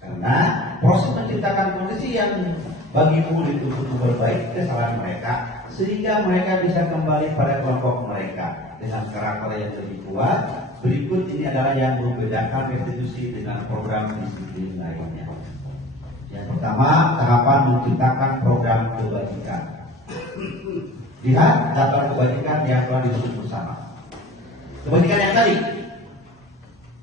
karena proses menciptakan kondisi yang bagi murid untuk memperbaiki kesalahan mereka, sehingga mereka bisa kembali pada kelompok mereka dengan karakter yang lebih kuat. Berikut ini adalah yang membedakan restitusi dengan program disiplin lainnya. Yang pertama, tahapan menciptakan program kebajikan. Lihat daftar kebajikan yang telah disebut bersama. Kebajikan yang tadi,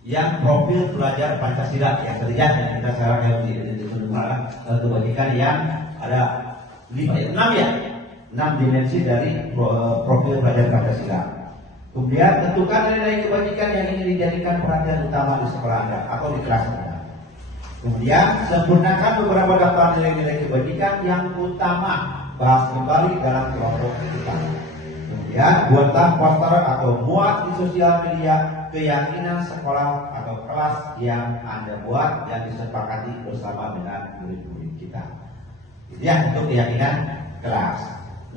yang profil pelajar Pancasila yang tadi ya, yang kita sekarang yang disebut kebajikan yang ada 6 ya, 6 dimensi dari profil pelajar Pancasila. Kemudian tentukan nilai kebajikan yang ingin dijadikan perhatian utama di sekolah Anda atau di kelas Anda. Kemudian sempurnakan beberapa daftar nilai-nilai kebajikan yang utama. Bahas kembali dalam kelompok kita. Kemudian buatlah poster atau muat di sosial media keyakinan sekolah atau kelas yang Anda buat yang disepakati bersama dengan murid-murid kita. Itu ya untuk keyakinan kelas.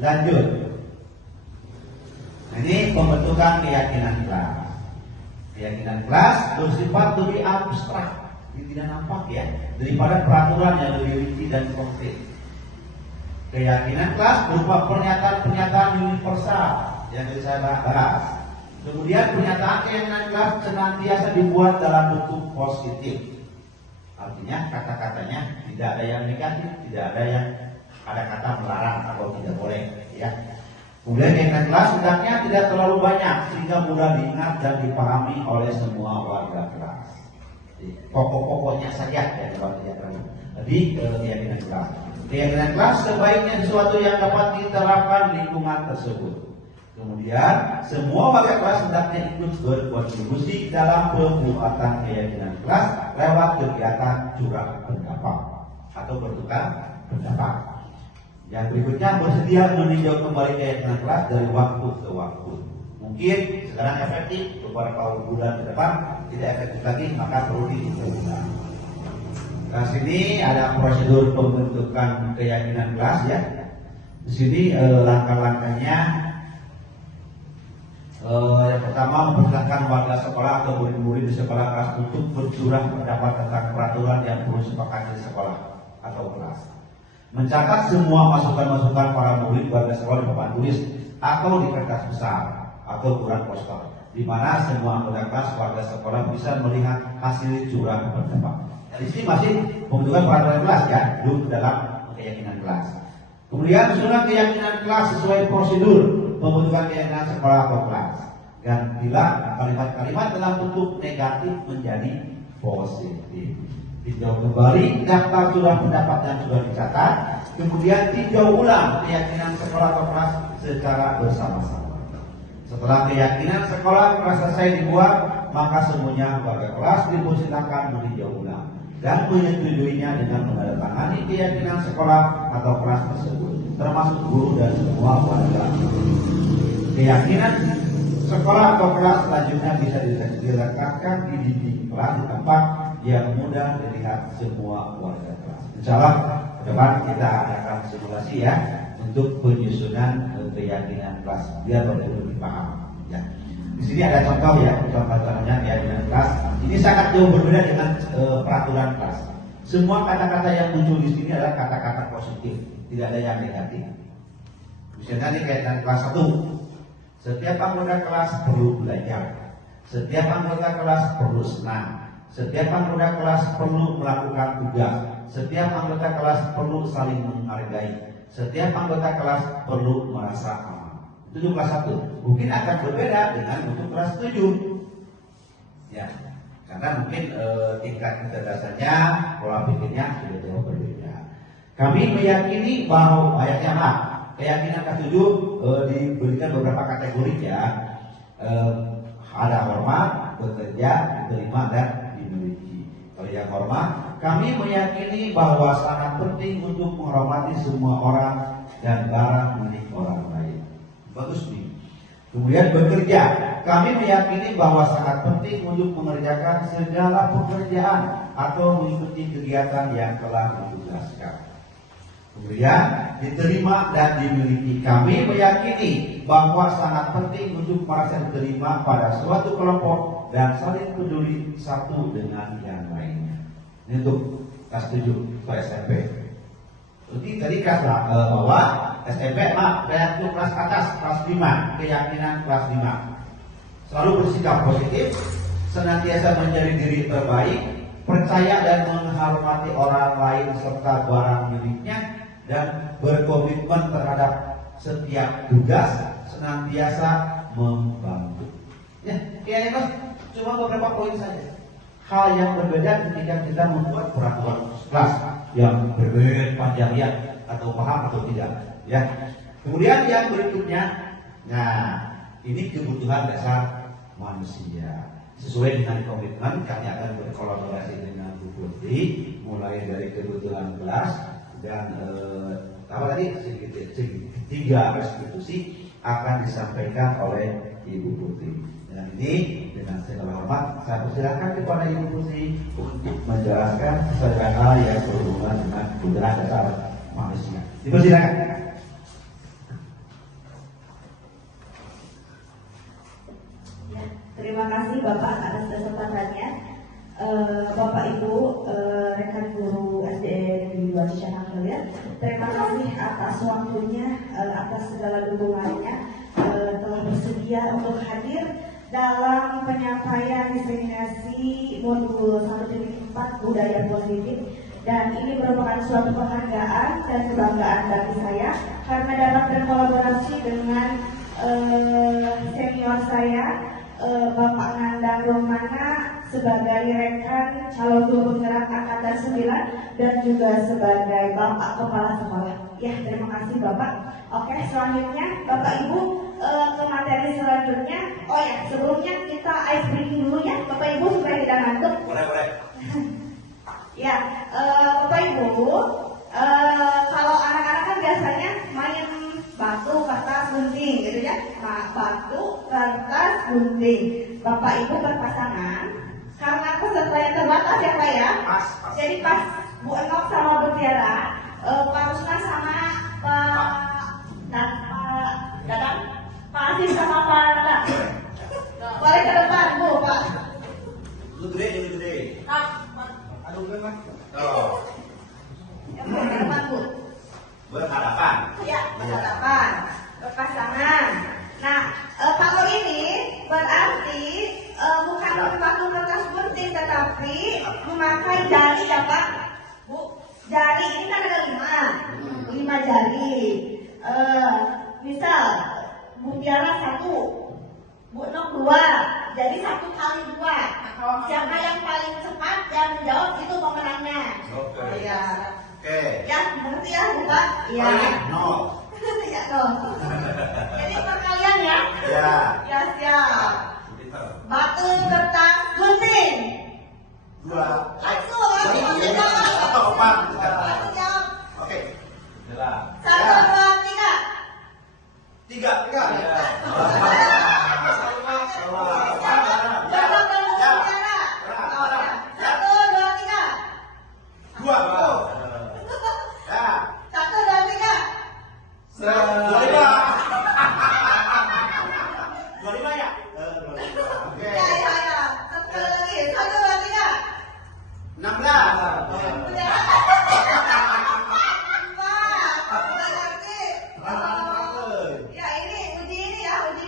Lanjut. Ini pembentukan keyakinan kelas. Keyakinan kelas bersifat lebih abstrak, tidak nampak ya, daripada peraturan yang lebih rinci dan konkret. Keyakinan kelas berupa pernyataan-pernyataan universal yang tadi saya bahas. Kemudian pernyataan keyakinan kelas senantiasa dibuat dalam bentuk positif. Artinya kata-katanya tidak ada yang negatif, tidak ada yang ada kata melarang atau tidak boleh. Ya. Kemudian keyakinan kelas hendaknya tidak terlalu banyak sehingga mudah diingat dan dipahami oleh semua warga kelas. Pokok-pokoknya saja ya di keyakinan kelas. Keyakinan kelas sebaiknya sesuatu yang dapat diterapkan di lingkungan tersebut. Kemudian semua warga kelas hendaknya ikut berkontribusi dalam pembuatan keyakinan kelas lewat kegiatan curah pendapat atau bertukar pendapat. Yang berikutnya bersedia meninjau kembali keyakinan kelas dari waktu ke waktu. Mungkin sekarang efektif, beberapa bulan ke depan tidak efektif lagi, maka perlu diulang. Nah, sini ada prosedur pembentukan keyakinan kelas ya. Di sini langkah-langkahnya yang pertama mempersilahkan warga sekolah atau murid-murid di sekolah kelas untuk bercurah pendapat tentang peraturan yang perlu disepakati di sekolah atau kelas. Mencatat semua masukan-masukan para murid warga sekolah di papan tulis atau di kertas besar atau ukuran poster, di mana semua anggota kelas warga sekolah bisa melihat hasil curah pendapat. Di sini masih pembentukan peraturan kelas ya, belum dalam keyakinan kelas. Kemudian susunan keyakinan kelas sesuai prosedur pembentukan keyakinan sekolah atau kelas. Gantilah kalimat-kalimat dalam bentuk negatif menjadi positif. Tinjau kembali daftar curah pendapat yang sudah dicatat. Kemudian tinjau ulang keyakinan sekolah atau kelas secara bersama-sama. Setelah keyakinan sekolah kelas selesai dibuat, maka semuanya warga kelas dipersilakan meninjau ulang dan menyetujuinya dengan menandatangani keyakinan sekolah atau kelas tersebut, termasuk guru dan semua warga. Keyakinan sekolah atau kelas selanjutnya bisa diletakkan di dinding kelas di tempat yang mudah dilihat semua warga kelas. Insyaallah ke depan kita akan simulasi ya untuk penyusunan keyakinan kelas biar betul dipaham. Ya. Di sini ada contoh ya, contoh-contohnya keyakinan kelas. Ini sangat jauh berbeda dengan peraturan kelas. Semua kata-kata yang muncul di sini adalah kata-kata positif, tidak ada yang negatif. Misalnya di keyakinan kelas 1, setiap anggota kelas perlu belajar, setiap anggota kelas perlu senang, Setiap anggota kelas perlu melakukan tugas. Setiap anggota kelas perlu saling menghargai. Setiap anggota kelas perlu merasa aman. Itu untuk kelas 1. Mungkin akan berbeda dengan untuk kelas 7. Ya, karena mungkin tingkat kecerdasannya, pola pikirnya sudah jauh berbeda. Kami meyakini bahwa ayatnya keyakinan kelas 7 diberikan beberapa kategori ya. Ada hormat, bekerja, diterima, dan dimiliki. Kalau yang hormat, kami meyakini bahwa sangat penting untuk menghormati semua orang dan barang milik orang lain. Bagus nih. Kemudian bekerja, kami meyakini bahwa sangat penting untuk mengerjakan segala pekerjaan atau mengikuti kegiatan yang telah ditugaskan. Kemudian diterima dan dimiliki, kami meyakini bahwa sangat penting untuk merasa diterima pada suatu kelompok dan saling peduli satu dengan yang lainnya. Ini untuk kelas 7 atau SMP. Jadi tadi kelas bawah, SMP dan untuk kelas atas, kelas 5, keyakinan kelas 5. Selalu bersikap positif, senantiasa menjadi diri terbaik, percaya dan menghormati orang lain serta barang miliknya, dan berkomitmen terhadap setiap tugas, senantiasa membantu. Ya, kayaknya Mas, cuma beberapa poin saja. Hal yang berbeda ketika kita membuat peraturan kelas yang berbeda panjang ya, atau paham atau tidak. Ya. Kemudian yang berikutnya, nah ini kebutuhan dasar manusia. Sesuai dengan komitmen, kami akan berkolaborasi dengan Bu Putri, mulai dari kebutuhan kelas dan apa tadi tiga restitusi akan disampaikan oleh Ibu Putri. Dan ini dengan segala hormat saya persilakan kepada Ibu Putri untuk menjelaskan segala hal yang berhubungan dengan kebutuhan dasar manusia. Dipersilakan. Ya, terima kasih Bapak atas kesempatannya. Bapak Ibu rekan guru SD Negeri 2 Cicahengan, terima kasih atas waktunya, atas segala dukungannya, telah bersedia untuk hadir dalam penyampaian diseminasi modul 1.4 budaya positif, dan ini merupakan suatu penghargaan dan kebanggaan bagi saya karena dapat berkolaborasi dengan senior saya, Bapak Nandang Romana, sebagai rekan calon guru penggerak angkatan 9 dan juga sebagai Bapak Kepala Sekolah. Ya, terima kasih Bapak. Oke, selanjutnya Bapak Ibu ke materi selanjutnya. Oh ya, sebelumnya kita ice breaking dulu ya, Bapak Ibu, supaya tidak ngantuk. Boleh. Ya, Bapak Ibu, kalau anak-anak kan biasanya main batu, kertas, gunting gitu ya. Nah, batu, kertas, gunting. Bapak Ibu berpasangan. Karena peserta yang terbatas ya Pak ya. Pas. Jadi pas Bu Enok sama Bu Tiara, Pak Rusna sama Pak Dadang, Pak Aziz sama Pak Dadang. Balik ke depan Bu, Pak. Lu gede. Aduh, gue Mas. Oh. Ya, Bu, ke depan Bu. Berhadapan. Ya, berhadapan, berpasangan. Nah, kalau ini berarti bukan batu kertas gunting, tetapi memakai jari ya Pak. Bu, jari ini kan ada 5 jari. Misal Bu Tiara 1, Bu Nok 2, jadi 1 kali 2. Siapa yang paling cepat yang menjawab itu pemenangnya. Oke. Ya. Oke. Ya, mengerti ya Bu Pak? Iya. Nol. Ya dong. Jadi perkalian ya? Ya. Ya siap. Batu kertas gunting. 2. Langsung jawab. Langsung jawab. Oke. Jelas. 1, 2, 3. 3. Ya ini uji ini ya, uji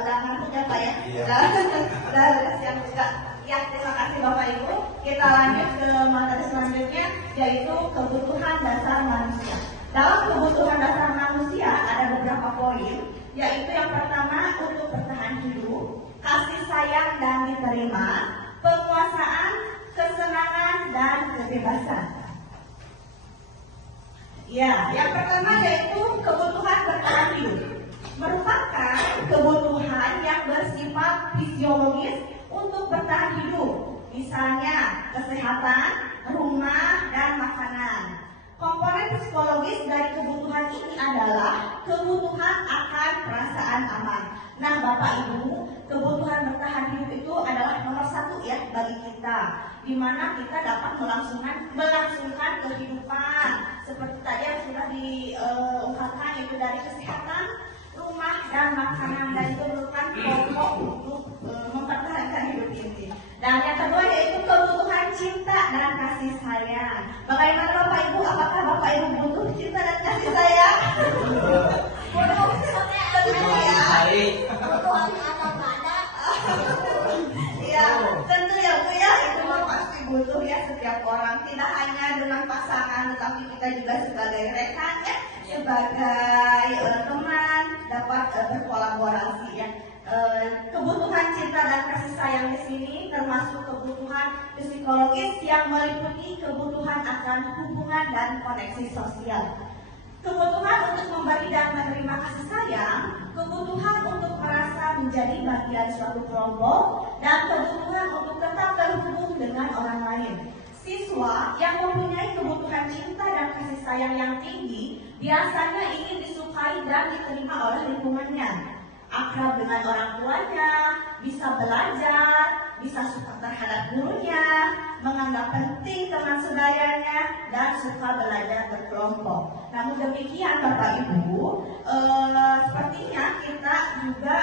udah ngantuk ya Pak ya. Iya. Udah siap juga. Ya, terima kasih Bapak Ibu. Kita lanjut ke materi selanjutnya, yaitu kebutuhan dasar manusia. Dalam kebutuhan dasar manusia ada beberapa poin, yaitu yang pertama untuk bertahan hidup, kasih sayang dan diterima, penguasaan, kesenangan dan kebebasan. Ya, yang pertama yaitu kebutuhan bertahan hidup. Merupakan kebutuhan yang bersifat fisiologis untuk bertahan hidup. Misalnya kesehatan, rumah, dan makanan. Komponen psikologis dari kebutuhan ini adalah kebutuhan akan perasaan aman. Nah, Bapak Ibu, kebutuhan bertahan hidup itu adalah nomor satu ya bagi kita, di mana kita dapat melangsungkan kehidupan seperti tadi yang sudah diungkapkan, yaitu dari kesehatan, rumah, dan makanan, dan itu merupakan pokok untuk mempertahankan hidup ini. Dan yang kedua yaitu kebutuhan cinta dan kasih sayang. Bagaimana Bapak Ibu? Apakah Bapak Ibu butuh cinta dan kasih sayang? Butuh tentu ya. Ya, tentu ya Bu ya, itu mah pasti butuh ya setiap orang. Tidak hanya dengan pasangan, tetapi kita juga sebagai rekan ya, sebagai teman dapat berkolaborasi ya. Kebutuhan cinta dan kasih sayang di sini termasuk kebutuhan psikologis yang meliputi kebutuhan akan hubungan dan koneksi sosial. Kebutuhan untuk memberi dan menerima kasih sayang, kebutuhan untuk merasa menjadi bagian suatu kelompok, dan kebutuhan untuk tetap terhubung dengan orang lain. Siswa yang mempunyai kebutuhan cinta dan kasih sayang yang tinggi biasanya ingin disukai dan diterima oleh lingkungannya. Akrab dengan orang tuanya, bisa belajar, bisa suka terhadap gurunya, menganggap penting teman sebayanya, dan suka belajar berkelompok. Namun demikian Bapak Ibu, sepertinya kita juga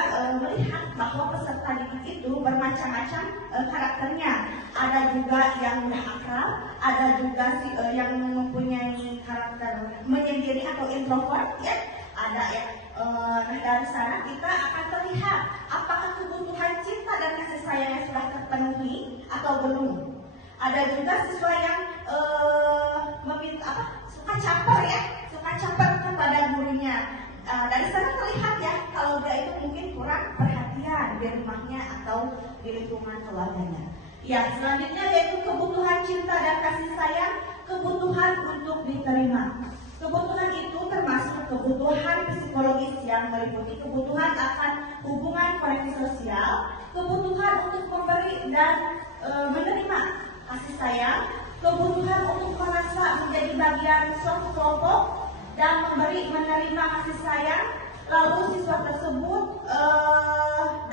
melihat bahwa peserta didik itu bermacam-macam karakternya. Ada juga yang mudah akrab, ada juga yang mempunyai karakter menyendiri atau introvert, ya. Ada ya. Nah, dari sana kita akan terlihat apakah kebutuhan cinta dan kasih sayangnya sudah terpenuhi atau belum. Ada juga siswa yang suka caper ya, suka caper kepada gurunya. Dari sana terlihat ya kalau dia itu mungkin kurang perhatian di rumahnya atau di lingkungan keluarganya. Ya, selanjutnya yaitu kebutuhan cinta dan kasih sayang, kebutuhan untuk diterima. Kebutuhan itu termasuk kebutuhan psikologis yang meliputi kebutuhan akan hubungan koneksi sosial, kebutuhan untuk memberi dan menerima kasih sayang, kebutuhan untuk merasa menjadi bagian suatu kelompok dan menerima kasih sayang. Lalu siswa tersebut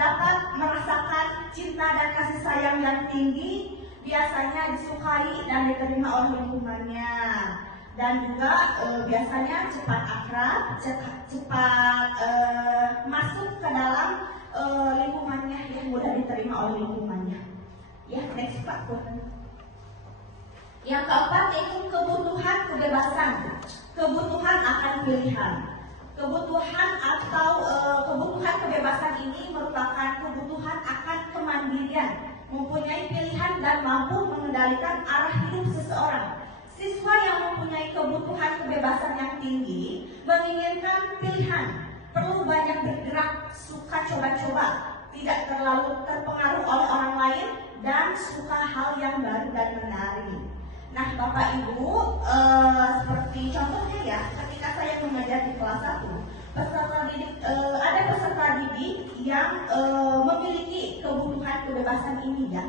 dapat merasakan cinta dan kasih sayang yang tinggi, biasanya disukai dan diterima oleh lingkungannya. Dan juga biasanya cepat akrab, cepat masuk ke dalam lingkungannya, yang mudah diterima oleh lingkungannya. Ya, next Pak. Yang keempat yaitu kebutuhan kebebasan, kebutuhan akan pilihan. Kebutuhan atau kebutuhan kebebasan ini merupakan kebutuhan akan kemandirian, mempunyai pilihan dan mampu mengendalikan arah hidup seseorang. Siswa yang mempunyai kebutuhan kebebasan yang tinggi menginginkan pilihan, perlu banyak bergerak, suka coba-coba, tidak terlalu terpengaruh oleh orang lain, dan suka hal yang baru dan menarik. Nah, Bapak Ibu, seperti contohnya ya, ketika saya mengajar di kelas 1, ada peserta didik yang memiliki kebutuhan kebebasan ini ya.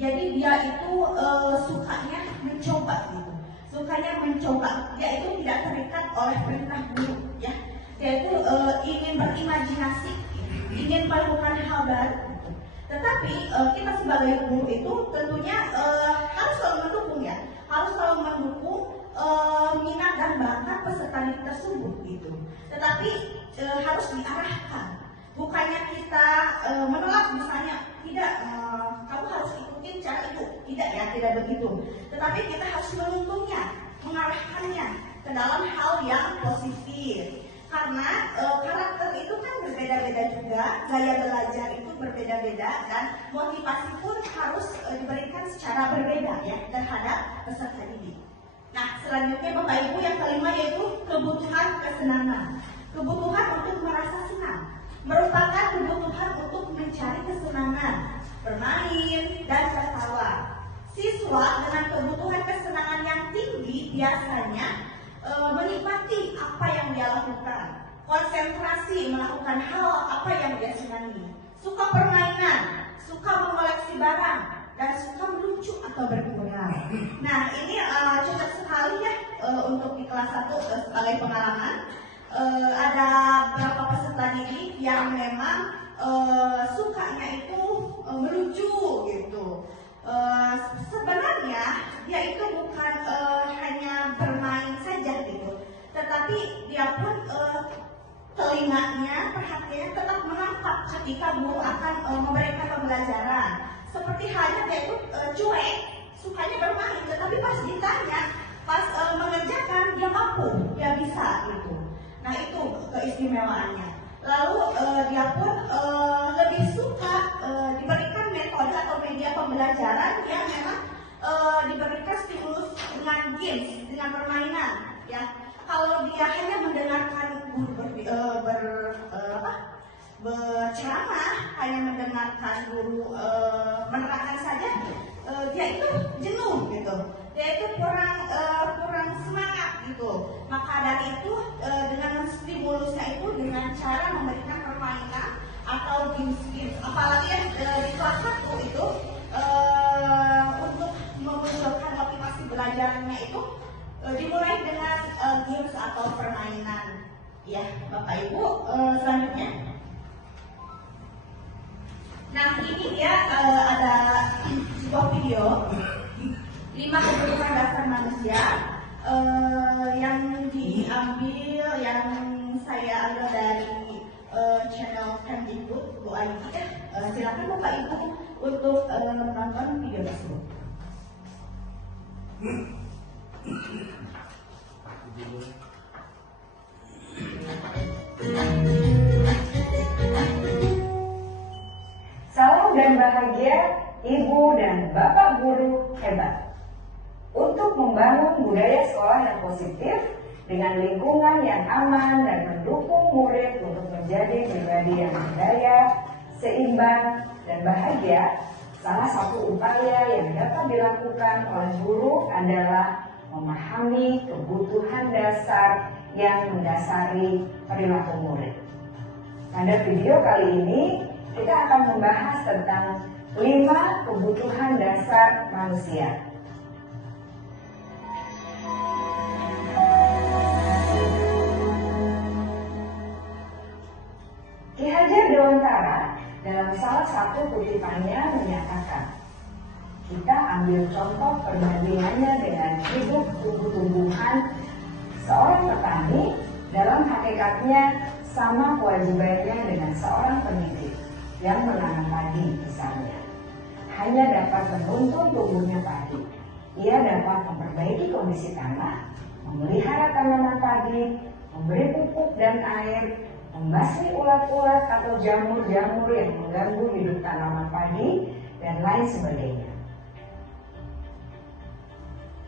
Jadi dia itu sukanya mencoba gitu. Sukanya mencoba, dia itu tidak terikat oleh perintah guru ya. Dia itu ingin berimajinasi, ingin melakukan hal baru. Tetapi kita sebagai guru itu tentunya harus selalu mendukung ya, harus selalu mendukung minat dan bakat peserta didik tersebut gitu. Tetapi harus diarahkan, bukannya kita menolak misalnya, tidak, kamu harus ikutin cara itu, tidak ya, tidak begitu. Tetapi kita harus menuntunnya, mengarahkannya ke dalam hal yang positif. Karena karakter itu kan berbeda-beda juga, gaya belajar itu berbeda-beda, dan motivasi pun harus diberikan secara berbeda ya terhadap peserta didik. Nah, selanjutnya Bapak Ibu yang kelima yaitu kebutuhan kesenangan. Kebutuhan untuk merasa senang merupakan kebutuhan untuk mencari kesenangan, bermain, dan tertawa. Siswa dengan kebutuhan kesenangan yang tinggi biasanya menikmati apa yang dia lakukan, konsentrasi melakukan hal apa yang dia senangi, suka permainan, suka mengoleksi barang, dan suka melucu atau berkurang. Nah, ini cocok sekali ya untuk di kelas 1 sebagai pengalaman. Ada beberapa peserta didik yang memang sukanya itu melucu gitu. Sebenarnya dia itu bukan hanya bermain saja gitu, tetapi dia pun telinganya, perhatiannya tetap menangkap ketika guru akan memberikan pembelajaran. Seperti halnya dia itu cuek, sukanya bermain, tetapi pas ditanya, pas mengerjakan dia mampu, dia bisa gitu. Nah, itu keistimewaannya. Lalu dia pun lebih suka diberikan metode atau media pembelajaran yang memang diberikan stimulus dengan games, dengan permainan. Ya, kalau dia hanya mendengarkan guru berceramah, hanya mendengarkan guru menerangkan saja, dia itu jenuh gitu. Dia itu kurang semangat gitu. Maka dari itu dengan menstimulusnya itu dengan cara memberikan permainan atau games, apalagi yang di kelas 1 itu untuk memunculkan motivasi belajarnya itu dimulai dengan games atau permainan. Ya, Bapak Ibu, selanjutnya. Nah, ini dia ada sebuah video 5 kebutuhan dasar manusia yang diambil, yang saya ambil dari channel Kemdikbud Bu Ayu. Silakan Bapak Ibu untuk menonton video tersebut. Salam dan bahagia Ibu dan Bapak guru hebat. Untuk membangun budaya sekolah yang positif dengan lingkungan yang aman dan mendukung murid untuk menjadi pribadi yang berdaya, seimbang, dan bahagia, salah satu upaya yang dapat dilakukan oleh guru adalah memahami kebutuhan dasar yang mendasari perilaku murid. Pada video kali ini, kita akan membahas tentang 5 kebutuhan dasar manusia. Ki Hajar Dewantara dalam salah satu kutipannya menyatakan, kita ambil contoh perbandingannya dengan hidup tumbuh-tumbuhan. Seorang petani dalam hakikatnya sama kewajibannya dengan seorang pendidik yang menanam padi misalnya. Hanya dapat menuntun tumbuhnya padi. Ia dapat memperbaiki kondisi tanah, memelihara tanaman padi, memberi pupuk dan air, membasmi ulat-ulat atau jamur-jamur yang mengganggu hidup tanaman padi, dan lain sebagainya.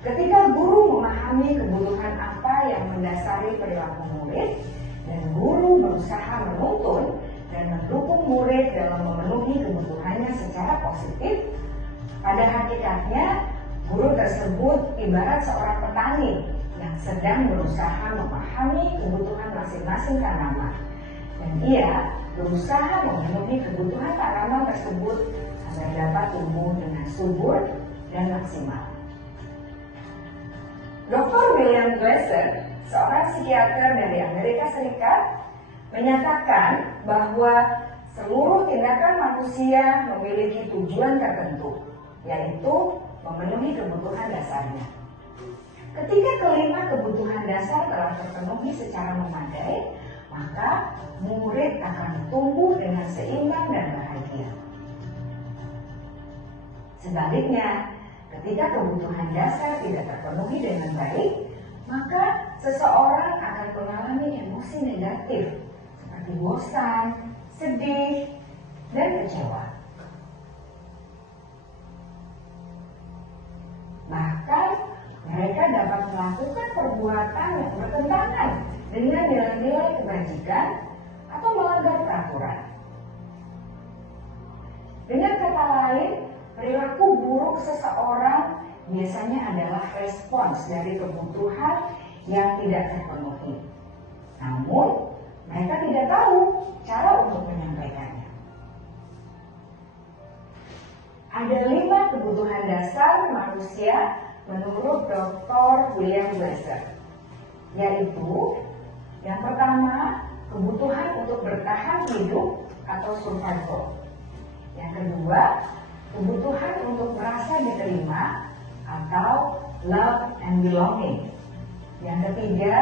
Ketika guru memahami kebutuhan apa yang mendasari perilaku murid, dan guru berusaha menuntun dan mendukung murid dalam memenuhi kebutuhannya secara positif, pada hakikatnya guru tersebut ibarat seorang petani yang sedang berusaha memahami kebutuhan masing-masing tanaman, dan ia berusaha memenuhi kebutuhan tanaman tersebut agar dapat tumbuh dengan subur dan maksimal. Dr. William Glasser, seorang psikiater dari Amerika Serikat, menyatakan bahwa seluruh tindakan manusia memiliki tujuan tertentu, yaitu memenuhi kebutuhan dasarnya. Ketika kelima kebutuhan dasar telah terpenuhi secara memadai, maka murid akan tumbuh dengan seimbang dan bahagia. Sebaliknya, ketika kebutuhan dasar tidak terpenuhi dengan baik, maka seseorang akan mengalami emosi negatif seperti seperti bosan, sedih, dan kecewa. Bahkan mereka dapat melakukan perbuatan yang bertentangan dengan nilai-nilai kebajikan atau melanggar peraturan. Dengan kata lain, perilaku buruk seseorang biasanya adalah respons dari kebutuhan yang tidak terpenuhi. Namun, mereka tidak tahu cara untuk menyampaikannya. Ada 5 kebutuhan dasar manusia menurut Dr. William Glasser, yaitu yang pertama, kebutuhan untuk bertahan hidup atau survival. Yang kedua, kebutuhan untuk merasa diterima atau love and belonging. Yang ketiga,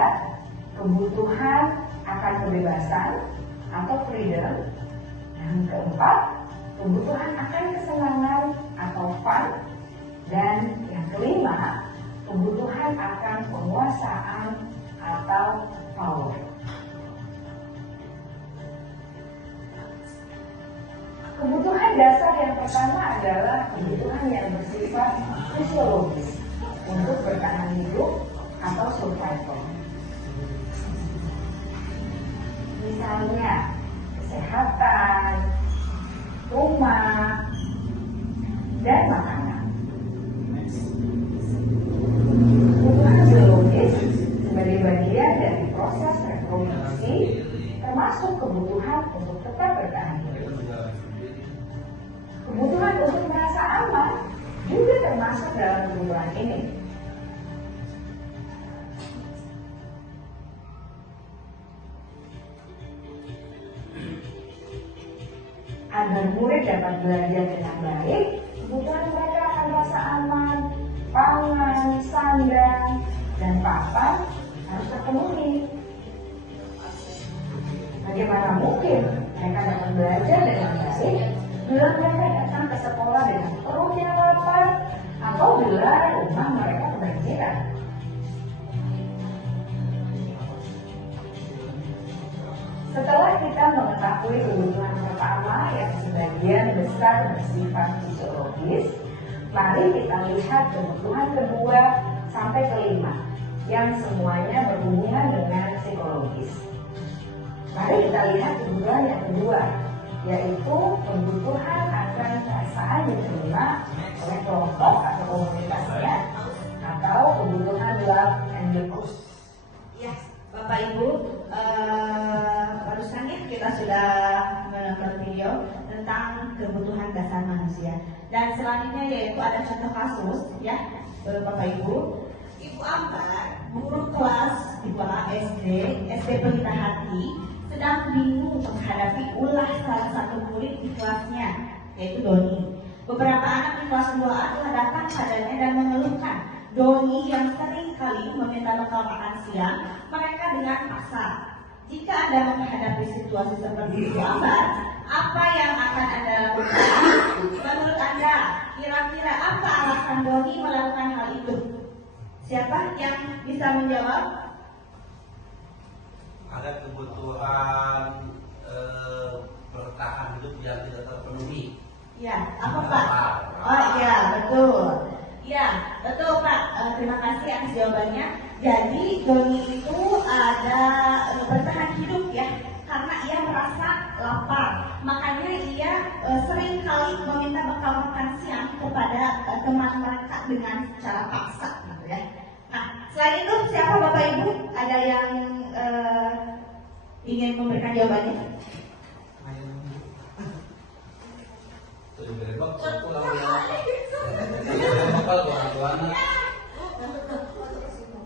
kebutuhan akan kebebasan atau freedom. Yang keempat, kebutuhan akan kesenangan atau fun. Dan yang kelima, kebutuhan akan penguasaan atau power. Kebutuhan dasar yang pertama adalah kebutuhan yang bersifat fisiologis untuk bertahan hidup atau survival. Misalnya, kesehatan, rumah, dan makanan. Kebutuhan biologis sebagai bagian dari proses reproduksi termasuk kebutuhan untuk tetap bertahan hidup. Kebutuhan untuk merasa aman juga termasuk dalam kebutuhan ini. Agar murid dapat belajar dengan baik, kebutuhan mereka akan rasa aman, pangan, sandang, dan papan harus terpenuhi. Bagaimana mungkin mereka dapat belajar dengan baik bila mereka datang ke sekolah dengan perut yang lapar atau bila rumah mereka kebanjiran? Setelah kita mengetahui kebutuhan pertama yang sebagian besar bersifat fisiologis, mari kita lihat kebutuhan kedua sampai kelima yang semuanya berhubungan dengan psikologis. Mari kita lihat kebutuhan yang kedua, yaitu kebutuhan akan perasaan diterima oleh kelompok atau komunitasnya, atau kebutuhan love and belonging. Ya, Bapak Ibu, barusan ya kita sudah menonton video tentang kebutuhan dasar manusia. Dan selanjutnya yaitu ada contoh kasus ya, Bapak Ibu. Ibu Ambar, guru kelas 2 SD Pelita Hati, sedang bingung menghadapi ulah salah satu murid di kelasnya, yaitu Doni. Beberapa anak di kelas 2A telah datang padanya dan mengeluhkan Doni yang sering kali meminta bekal makan siang mereka dengan paksa. Jika Anda menghadapi situasi seperti itu, apa yang akan Anda lakukan? Menurut Anda, kira-kira apa alasan Doni melakukan hal itu? Siapa yang bisa menjawab? Ada kebutuhan bertahan hidup yang tidak terpenuhi. Ya, apa Pak? Oh iya, betul. Ya, betul Pak. Terima kasih atas jawabannya. Jadi Doni itu ada bertahan hidup ya, karena ia merasa lapar. Makanya ia sering kali meminta bekal makan siang kepada teman mereka dengan cara paksa, gitu ya. Nah, selain itu siapa Bapak Ibu? Ada yang ingin memberikan jawabannya?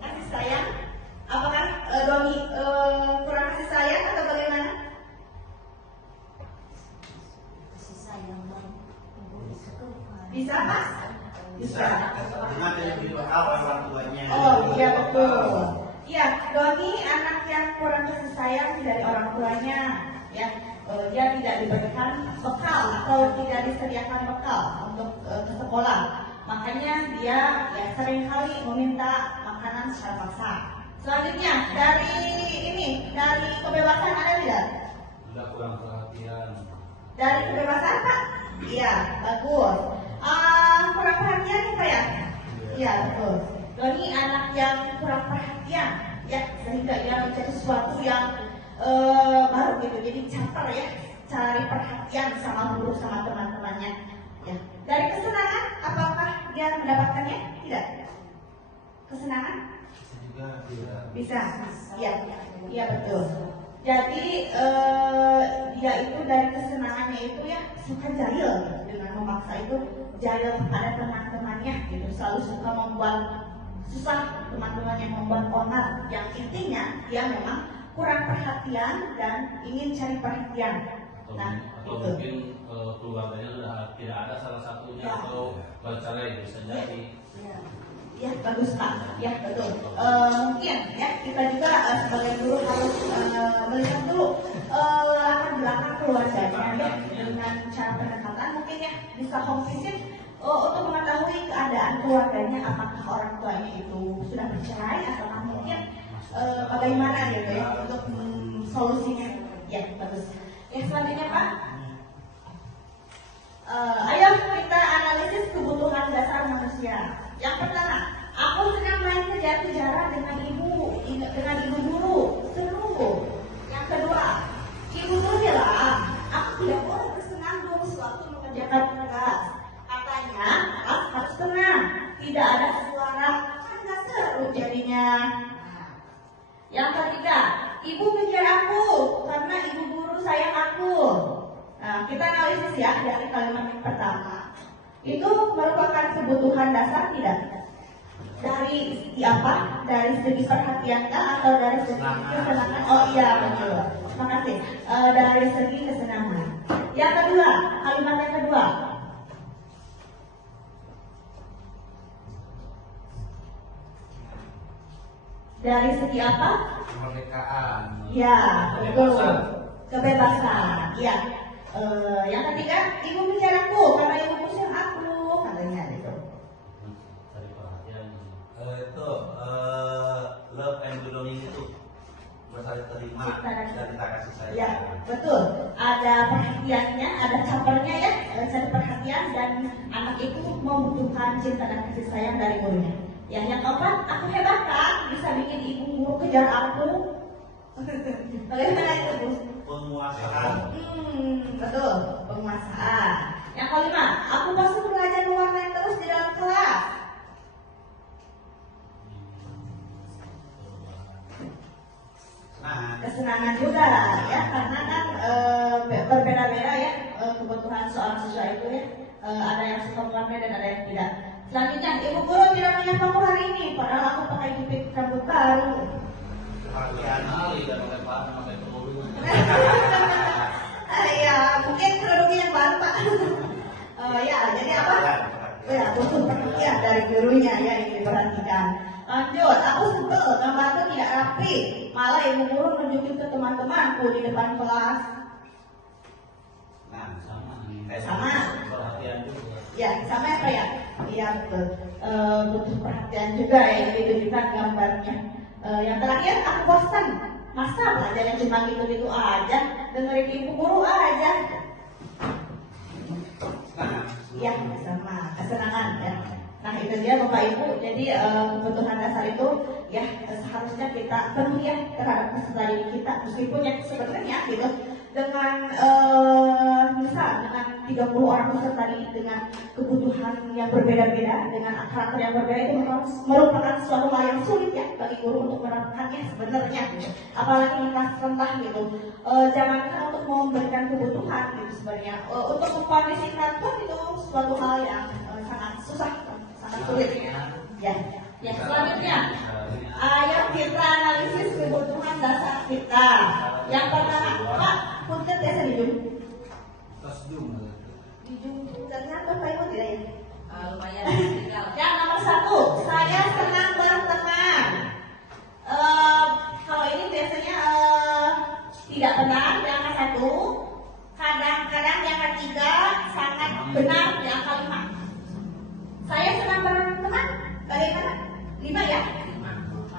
Kasih sayang? Apakah Doni kurang kasih sayang atau bagaimana? Kasih sayang Bang. Bisa Pak? Bisa. Cuma tidak dibekal oleh orang tuanya. Oh iya betul. Iya, Doni anak yang kurang kasih sayang dari orang tuanya, ya. Dia tidak diberikan bekal atau tidak disediakan bekal untuk ke sekolah. Makanya dia ya sering kali meminta makanan secara paksa. Selanjutnya dari kebebasan ada tidak? Udah kurang perhatian. Dari kebebasan Pak? Iya, bagus. Kurang perhatian apa ya? Iya, betul. Doni anak yang kurang perhatian, ya, sehingga ia mencari sesuatu yang baru gitu, jadi caper ya, cari perhatian sama guru sama teman-temannya. Ya. Dari kesenangan, apakah dia mendapatkannya? Tidak. Kesenangan? Juga tidak. Bisa. Iya, iya betul. Jadi dia itu dari kesenangannya itu ya suka jahil dengan memaksa itu jahil kepada teman-temannya gitu, selalu suka membuat susah teman-temannya, membuat onar, yang intinya dia memang kurang perhatian dan ingin cari perhatian. Nah, atau itu. mungkin keluarganya sudah tidak ada salah satunya Ya. atau bercerai bisa jadi. Ya, bagus Pak. Ya, betul. Mungkin ya kita juga sebagai guru harus melihat dulu latar belakang keluarganya ya, dengan cara pendekatan mungkin ya bisa home visit untuk mengetahui keadaan keluarganya, apakah orang tuanya itu sudah bercerai atau mungkin bagaimana gitu ya untuk solusinya. Ya, bagus. Yang selanjutnya Pak. Ayo kita analisis kebutuhan dasar manusia. Yang pertama, aku sedang main kejar-kejaran dengan ibu guru, seru. Yang kedua, ibu guru bilang, aku tidak boleh bersenandung sewaktu mengerjakan tugas. Katanya, aku harus tenang, tidak ada suara, kan nggak seru jadinya. Yang ketiga, ibu kejar aku karena ibu guru sayang aku. Nah, kita analisis ya dari kalimat yang pertama. Itu merupakan kebutuhan dasar tidak? Dari segi apa? Dari segi perhatian atau dari segi kesenangan? Oh iya betul. Terima kasih. Dari segi kesenangan. Yang kedua, kalimat yang kedua. Dari segi apa? Kemerdekaan. Ya, betul. Kebebasan. Ya. Yang ketiga, ibu bicaraku karena ibu pusing aku, katanya gitu. Cari perhatian. Itu love and belonging itu bersaling terima dan kita kasih sayang. Ya, betul. Ada perhatiannya, ada capernya ya, cari perhatian dan anak itu membutuhkan cinta dan kasih sayang dari gurunya. Yang keempat, aku hebat kan, bisa bikin ibu guru kejar aku. Bagaimana itu Bu? Penguasaan. Betul, penguasaan. Yang kelima, aku pasti belajar mewarnai terus di dalam kelas. Nah, Kesenangan juga ya, karena kan berbeda-beda ya kebutuhan seorang siswa itu ya. Ada yang suka mewarnai dan ada yang tidak. Selanjutnya, ibu guru tidak menyapaku hari ini, padahal aku pakai jepit rambut baru. perhatian. Dan pakai peluru. Ya, mungkin kerudungnya yang baru Pak. Ya, jadi apa? Ya, butuh perhatian dari gurunya ya, yang diperhatikan. Lanjut, aku sebel, gambarku tidak rapi. Malah ibu guru nunjukin ke teman-temanku di depan kelas. Nah, Sama. Sama. Perhatian juga. Ya, sama apa ya? Iya betul. Butuh perhatian juga ya, yang ditunjukkan gambarnya. Yang terakhir, aku bosan. Masa belajarnya cuma gitu-gitu aja, dengerin ibu guru aja. Ya, sama kesenangan ya. Nah itu dia Bapak Ibu. Jadi kebutuhan dasar itu ya seharusnya kita penuhi ya terhadap peserta didik kita, meskipun ya sebenarnya gitu dengan misal dengan 30 orang peserta didik dengan kebutuhan yang berbeda-beda, dengan karakter yang berbeda, itu merupakan suatu hal yang sulit ya bagi guru untuk menerapkannya sebenarnya gitu. Apalagi di kelas rendah gitu. Jangankan untuk memberikan kebutuhan gitu sebenarnya, untuk mengkondisikan pun itu suatu hal yang sangat susah, sangat sulit ya. Ya, selanjutnya ayo kita analisis kebutuhan dasar kita. Yang pertama, Pak, punten biasa dijung. Tas jum. Dijung ternyata Bapak Ibu tidak ya? Lumayan tinggal. Yang nomor 1, saya senang berteman. Kalau ini biasanya tidak benar di angka 1, kadang-kadang di angka 3, sangat benar di angka 5. Saya senang berteman, bagaimana? 5 ya?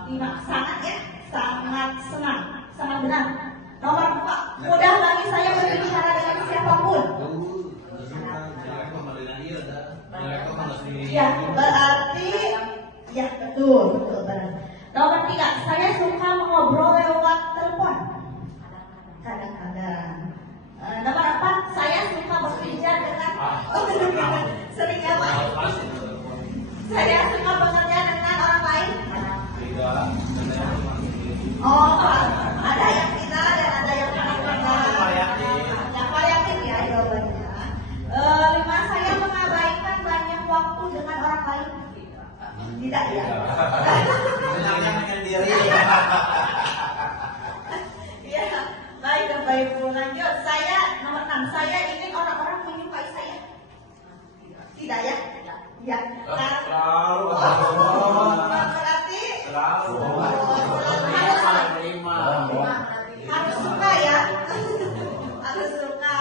5, sangat ya? Sangat senang, sangat benar. Nomor 2, mudah bagi Bapak Ibu. Lanjut, saya nomor 6. Saya ingin orang-orang menyukai saya. Tidak ya? Ya. Selalu. Berarti Selalu. harus suka ya. Harus suka.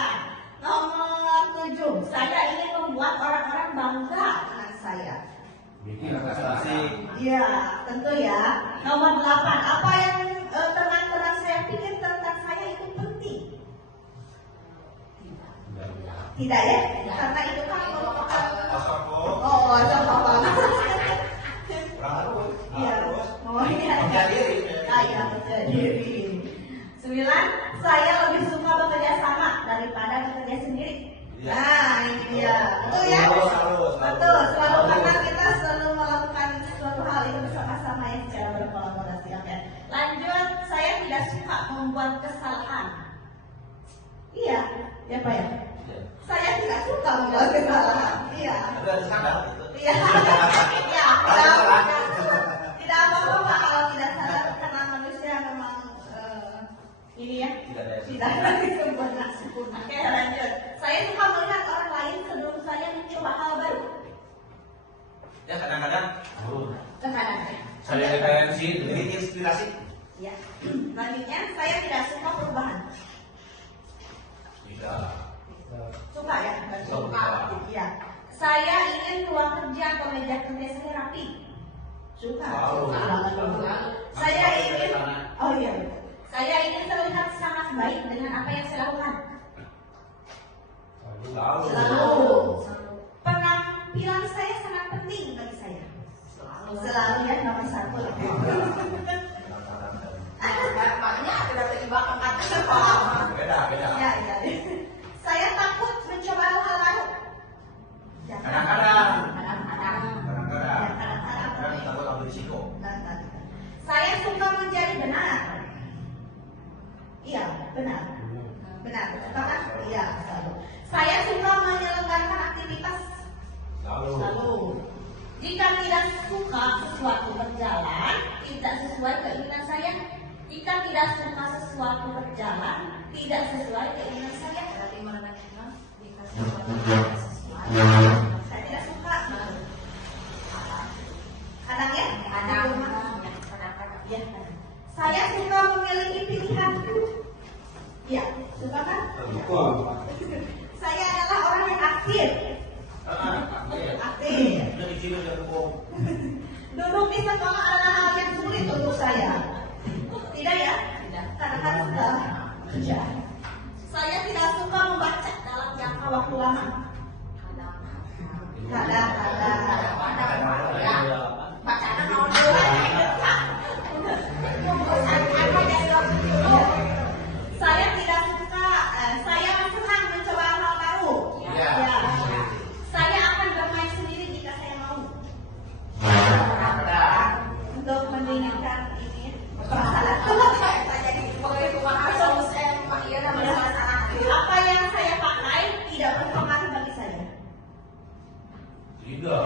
Nomor 7. Saya ingin membuat orang-orang bangga dengan saya. Bikin prestasi. Iya, tentu ya. Nomor 8. Apa yang terang-terang saya pikir tentang saya itu penting? Tidak ya? Karena itu kan merupakan oh, coba banget. Iya. Oh iya. Saya percaya diri. 9. Saya lebih suka bekerja sama daripada bekerja sendiri. Nah, ini dia. Betul ya? Betul. Selalu karena kita selalu melakukan suatu hal itu bersama-sama ya secara berkolaborasi. Oke. Lanjut, saya tidak suka membuat kesalahan. Iya, ya Pak ya. Saya tidak suka membuat kesalahan. Iya. Iya. Iya. Tidak apa-apa Pak kalau tidak sadar karena manusia memang ini ya. Tidak ada sempurna. Oke, lanjut. Saya suka melihat orang lain sebelum saya mencoba hal baru. Ya kadang-kadang. Kadang-kadang. Saya referensi, ini inspirasi. Ya. Selanjutnya, saya tidak suka perubahan. Tidak. Suka ya? Suka. Iya. Saya ingin ruang kerja atau meja kerja saya rapi. Suka. Saya ingin. Oh iya. Saya ingin terlihat sangat baik dengan apa yang saya lakukan. Selalu. Penampilan saya sangat penting bagi saya. Selalu ya nomor 1. Banyak tidak terjebak Beda. Ya. Saya takut mencoba hal baru. Ya, Kadang-kadang. Kadang-kadang. Kadang takut ambil risiko. Saya suka menjadi benar. Iya, benar. Benar, betul kan? Iya, selalu. Saya suka menyelenggarakan aktivitas. Selalu. Jika tidak suka sesuatu berjalan, tidak sesuai keinginan saya. Jika tidak suka sesuatu berjalan, tidak sesuai keinginan saya. Berarti menanyakan jika sesuatu sesuai. Saya tidak suka. Kadang ya? Kadang. Ya. Saya suka memiliki pilihan. Iya, suka kan? Saya adalah orang yang aktif. Aktif. Duduk di sekolah adalah hal yang sulit untuk saya. Tidak ya? Karena kan sudah kerja. Saya tidak suka membaca dalam jangka waktu lama. Kadang-kadang. Bacaan saya tidak suka. Saya senang mencoba hal baru. Ya. Saya akan bermain sendiri jika saya mau. Untuk mendinginkan ini perasaan. Apa yang saya pakai tidak berpengaruh bagi saya. Tidak.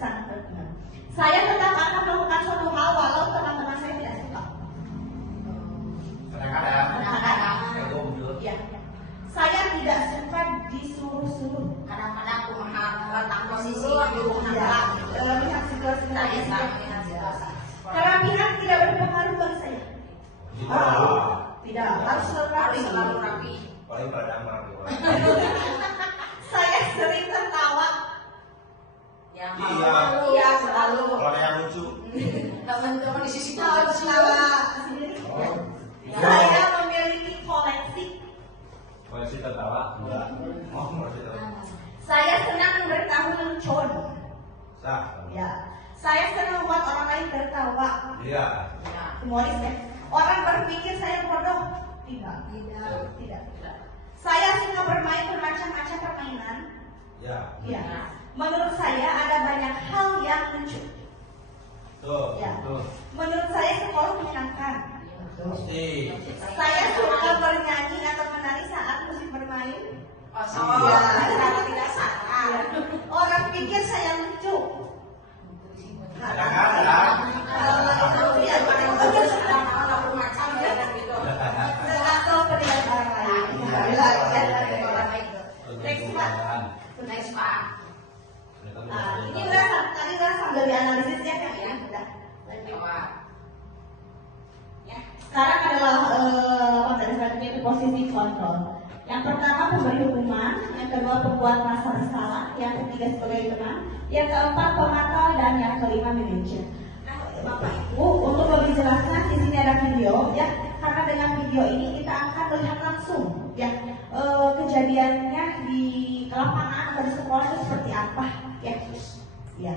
Sangat berpengaruh. Saya tetap akan melakukan suatu hal walau teman-teman saya tidak suka. Kadang-kadang. Ya. Saya tidak suka disuruh-suruh. Kadang-kadang aku menantang posisi Ya. Melihat situasi saya. Kerapihan tidak berpengaruh bagi saya. Tidak. Harus selalu rapi. Paling pada rapi. Saya sering tertawa. Iya, selalu. Kalau ada yang lucu. Teman-teman di sisi Harus sendiri. Saya memiliki koleksi. Koleksi tertawa? Enggak. Koleksi tertawa. Saya senang bertahu lelucon. Sah. Ya. Saya senang membuat orang lain tertawa. Iya. Humoris ya. Orang berpikir saya bodoh. Tidak. Saya suka bermain bermacam-macam permainan. Ya. Ya. Menurut saya ada banyak hal yang lucu. Tuh. Ya. Tuh. Menurut saya sekolah menyenangkan. Pasti. Saya suka bernyanyi atau menari saat musik bermain. tidak salah. Orang pikir saya lucu. Kadang-kadang. Kalau itu ya, Ada macam ya gitu. sekarang kontrol. Yang pertama pemberi hukuman, yang kedua pembuat masa bersalah, yang ketiga sebagai teman, yang keempat pemantau, dan yang kelima manajer. Nah, Bapak Ibu, untuk lebih jelasnya di sini ada video, ya. Karena dengan video ini kita akan melihat langsung, ya, kejadiannya di lapangan atau di sekolah itu seperti apa, ya. Ya.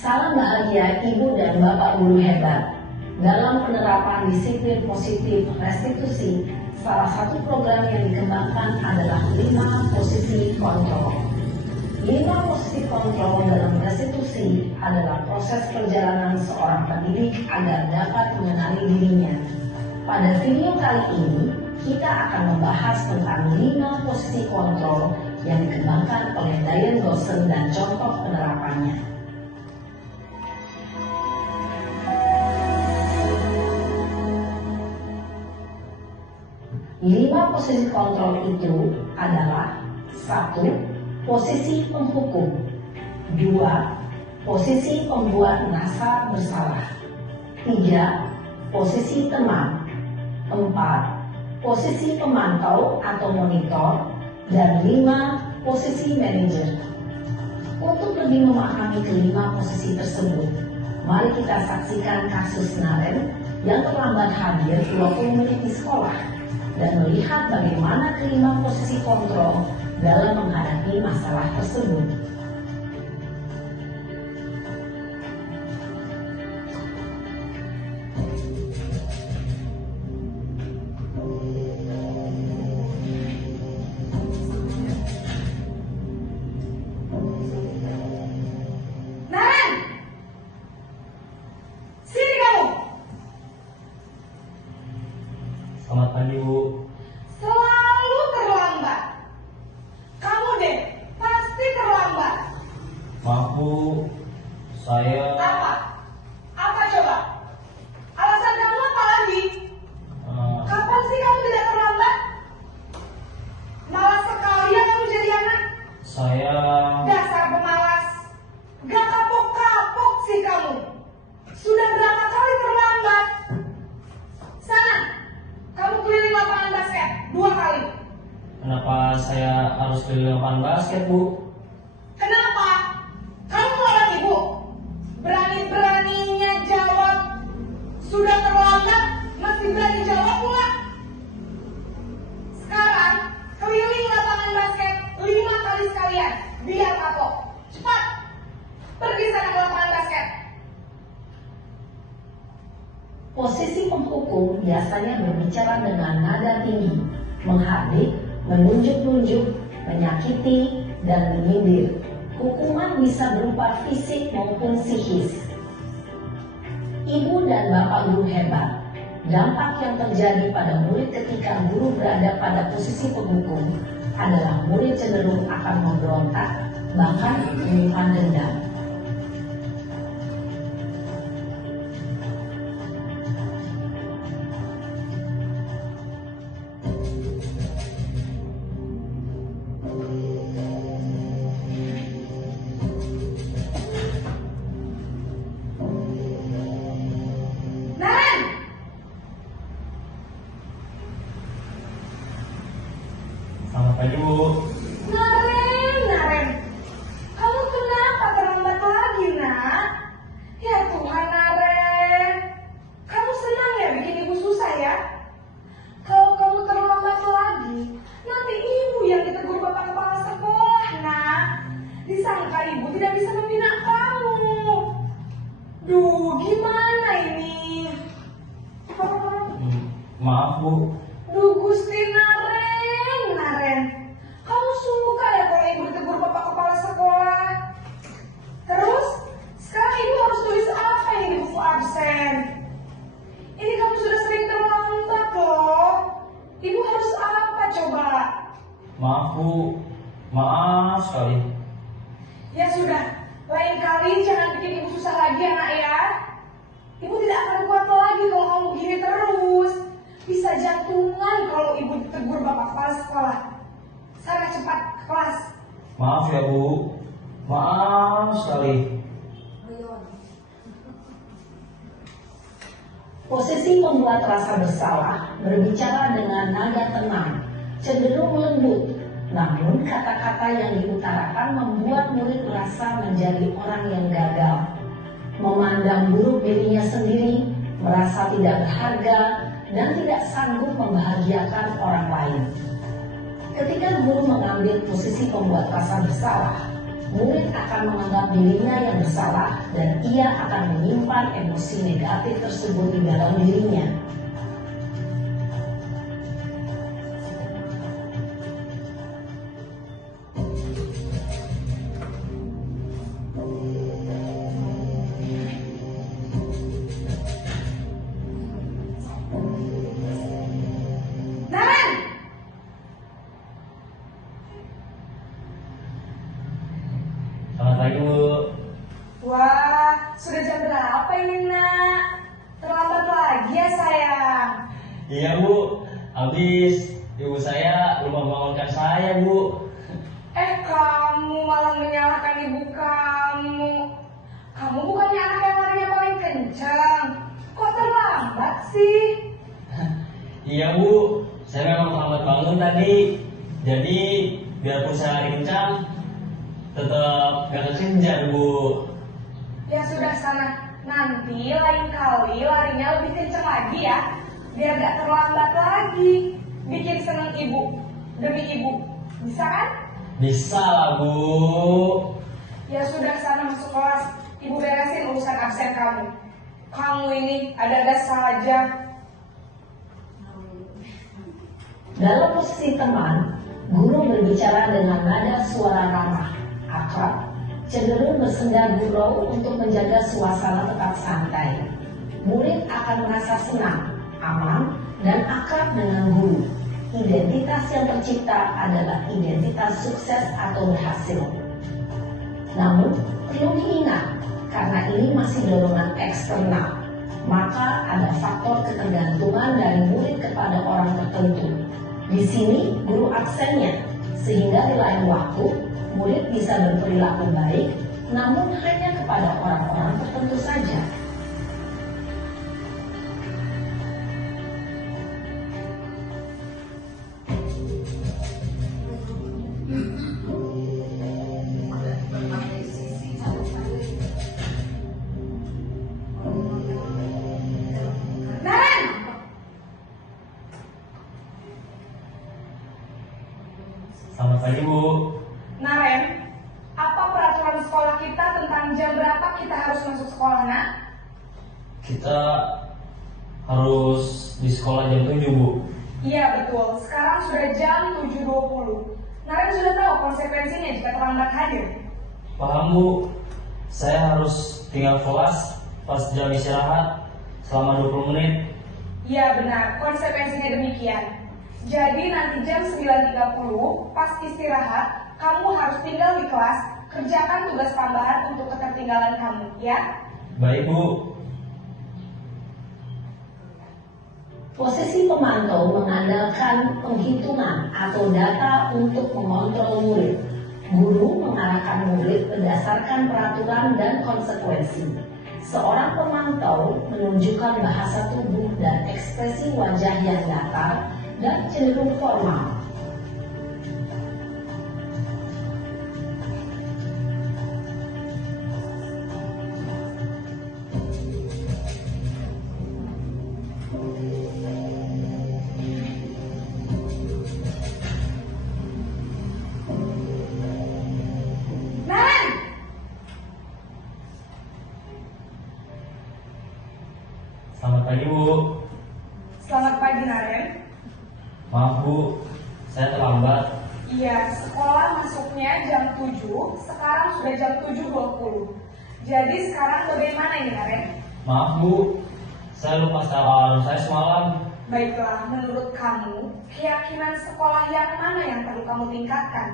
Salam bahagia Ibu dan Bapak Guru hebat. Dalam penerapan disiplin positif restitusi, salah satu program yang dikembangkan adalah 5 posisi kontrol. 5 posisi kontrol dalam restitusi adalah proses perjalanan seorang pendidik agar dapat mengenali dirinya. Pada video kali ini, kita akan membahas tentang 5 posisi kontrol yang dikembangkan oleh Diane Dawson dan contoh penerapannya. 5 posisi kontrol itu adalah 1. Posisi penghukum, 2. Posisi pembuat merasa bersalah, 3. Posisi teman, 4. Posisi pemantau atau monitor, dan 5. Posisi manajer. Untuk lebih memahami kelima posisi tersebut, mari kita saksikan kasus Naren yang terlambat hadir 20 menit di sekolah dan melihat bagaimana kelima posisi kontrol dalam menghadapi masalah tersebut. Naren! Sini kamu! Selamat pagi, Bu. Selalu terlambat. Kamu deh, pasti terlambat. Maaf, Bu. Saya Apa? Apa coba? Alasan kamu apa lagi? Kapan sih kamu tidak terlambat? Malas sekali ya kamu jadi anak. saya Dasar pemalas. Gak kapok-kapok sih kamu. Sudah berapa kali terlambat? Sana, kamu keliling lapangan basket 2 kali. kenapa saya harus keliling lapangan basket, Bu? Kenapa? Kamu melawan ibu? Berani-beraninya jawab. Sudah terlambat, masih berani jawab pula. Sekarang, keliling lapangan basket 5 kali sekalian. Biar kapok. Cepat. Pergi sana ke lapangan basket. Posisi penghukum biasanya berbicara dengan nada tinggi, menghardik, menunjuk-nunjuk, menyakiti, dan menyindir. Hukuman bisa berupa fisik maupun psikis. Ibu dan Bapak Guru hebat. Dampak yang terjadi pada murid ketika guru berada pada posisi penghukum adalah murid cenderung akan memberontak, bahkan menyimpan dendam. Naren! Selamat pagi, Bu. Naren. Kamu kenapa terlambat lagi, nak? Ya Tuhan, Naren. Kamu senang ya bikin ibu susah ya? Kalau kamu terlambat lagi, nanti ibu yang ditegur bapak kepala sekolah, nak. Disangka ibu tidak bisa membina kamu. Duh, gimana ini? Maaf, Bu. Duh, Gusti Naren. Kamu suka ya kalau ibu ditegur bapak kepala sekolah? Terus, sekarang ibu harus tulis apa ini di buku absen? Ini kamu sudah sering terlambat loh. Ibu harus apa coba? Maaf, Bu. Maaf sekali. Ya sudah, lain kali jangan bikin ibu susah lagi ya nak ya. Ibu tidak akan kuat lagi kalau kamu begini terus. Bisa jantungan kalau ibu ditegur bapak kepala sekolah. Sana cepat ke kelas. Maaf ya, Bu. Maaf sekali. Posisi pembuat rasa bersalah berbicara dengan nada tenang, cenderung lembut, namun kata-kata yang diutarakan membuat murid merasa menjadi orang yang gagal, memandang buruk dirinya sendiri, merasa tidak berharga, dan tidak sanggup membahagiakan orang lain. Ketika guru mengambil posisi pembuat rasa bersalah, murid akan menganggap dirinya yang bersalah dan ia akan menyimpan emosi negatif tersebut di dalam dirinya. Selamat pagi, Bu. Wah, sudah jam berapa ini, Nak? Terlambat lagi ya, sayang. Iya, Bu. Habis ibu saya lupa membangunkan saya, Bu. Kamu malah menyalahkan ibu kamu. Kamu bukannya anak yang larinya paling kencang. Kok terlambat sih? Iya, Bu. Saya memang terlambat bangun tadi. Jadi, biarpun saya lari kencang, tetap gak kekejar, Bu. Ya sudah sana. Nanti lain kali larinya lebih kencang lagi ya. Biar gak terlambat lagi. Bikin seneng ibu. Demi ibu. Bisa kan? Bisa lah, Bu. Ya sudah sana masuk kelas. Ibu beresin urusan absen kamu. Kamu ini ada-ada saja. Dalam posisi teman, guru berbicara dengan nada suara ramah, akrab, cenderung bersenda gurau untuk menjaga suasana tetap santai. Murid akan merasa senang, aman, dan akrab dengan guru. Identitas yang tercipta adalah identitas sukses atau berhasil. Namun, perlu diingat, karena ini masih dorongan eksternal, maka ada faktor ketergantungan dari murid kepada orang tertentu. Di sini, guru aksennya, sehingga di lain waktu, murid bisa berperilaku baik, namun hanya kepada orang-orang tertentu saja. Selamat pagi, Bu. Naren, apa peraturan sekolah kita tentang jam berapa kita harus masuk sekolah, Nak? Kita harus di sekolah jam 7, Bu. Iya betul, sekarang sudah jam 7.20. Naren sudah tahu konsekuensinya jika terlambat hadir. Paham, Bu. Saya harus tinggal kelas pas jam istirahat selama 20 menit. Iya benar, konsekuensinya demikian. Jadi nanti jam 9.30 pas istirahat, kamu harus tinggal di kelas, kerjakan tugas tambahan untuk ketertinggalan kamu, ya? Baik, Bu. Posisi pemantau mengandalkan penghitungan atau data untuk mengontrol murid. Guru mengarahkan murid berdasarkan peraturan dan konsekuensi. Seorang pemantau menunjukkan bahasa tubuh dan ekspresi wajah yang datar dan cenderung formal. Selamat pagi, Bu. Selamat pagi, Naren. Maaf, Bu. Saya terlambat. Iya, sekolah masuknya jam 7, sekarang sudah jam 7.20. Jadi sekarang bagaimana ini, Naren? Maaf, Bu. Saya lupa setel alarm saya semalam. Baiklah, menurut kamu, keyakinan sekolah yang mana yang perlu kamu tingkatkan?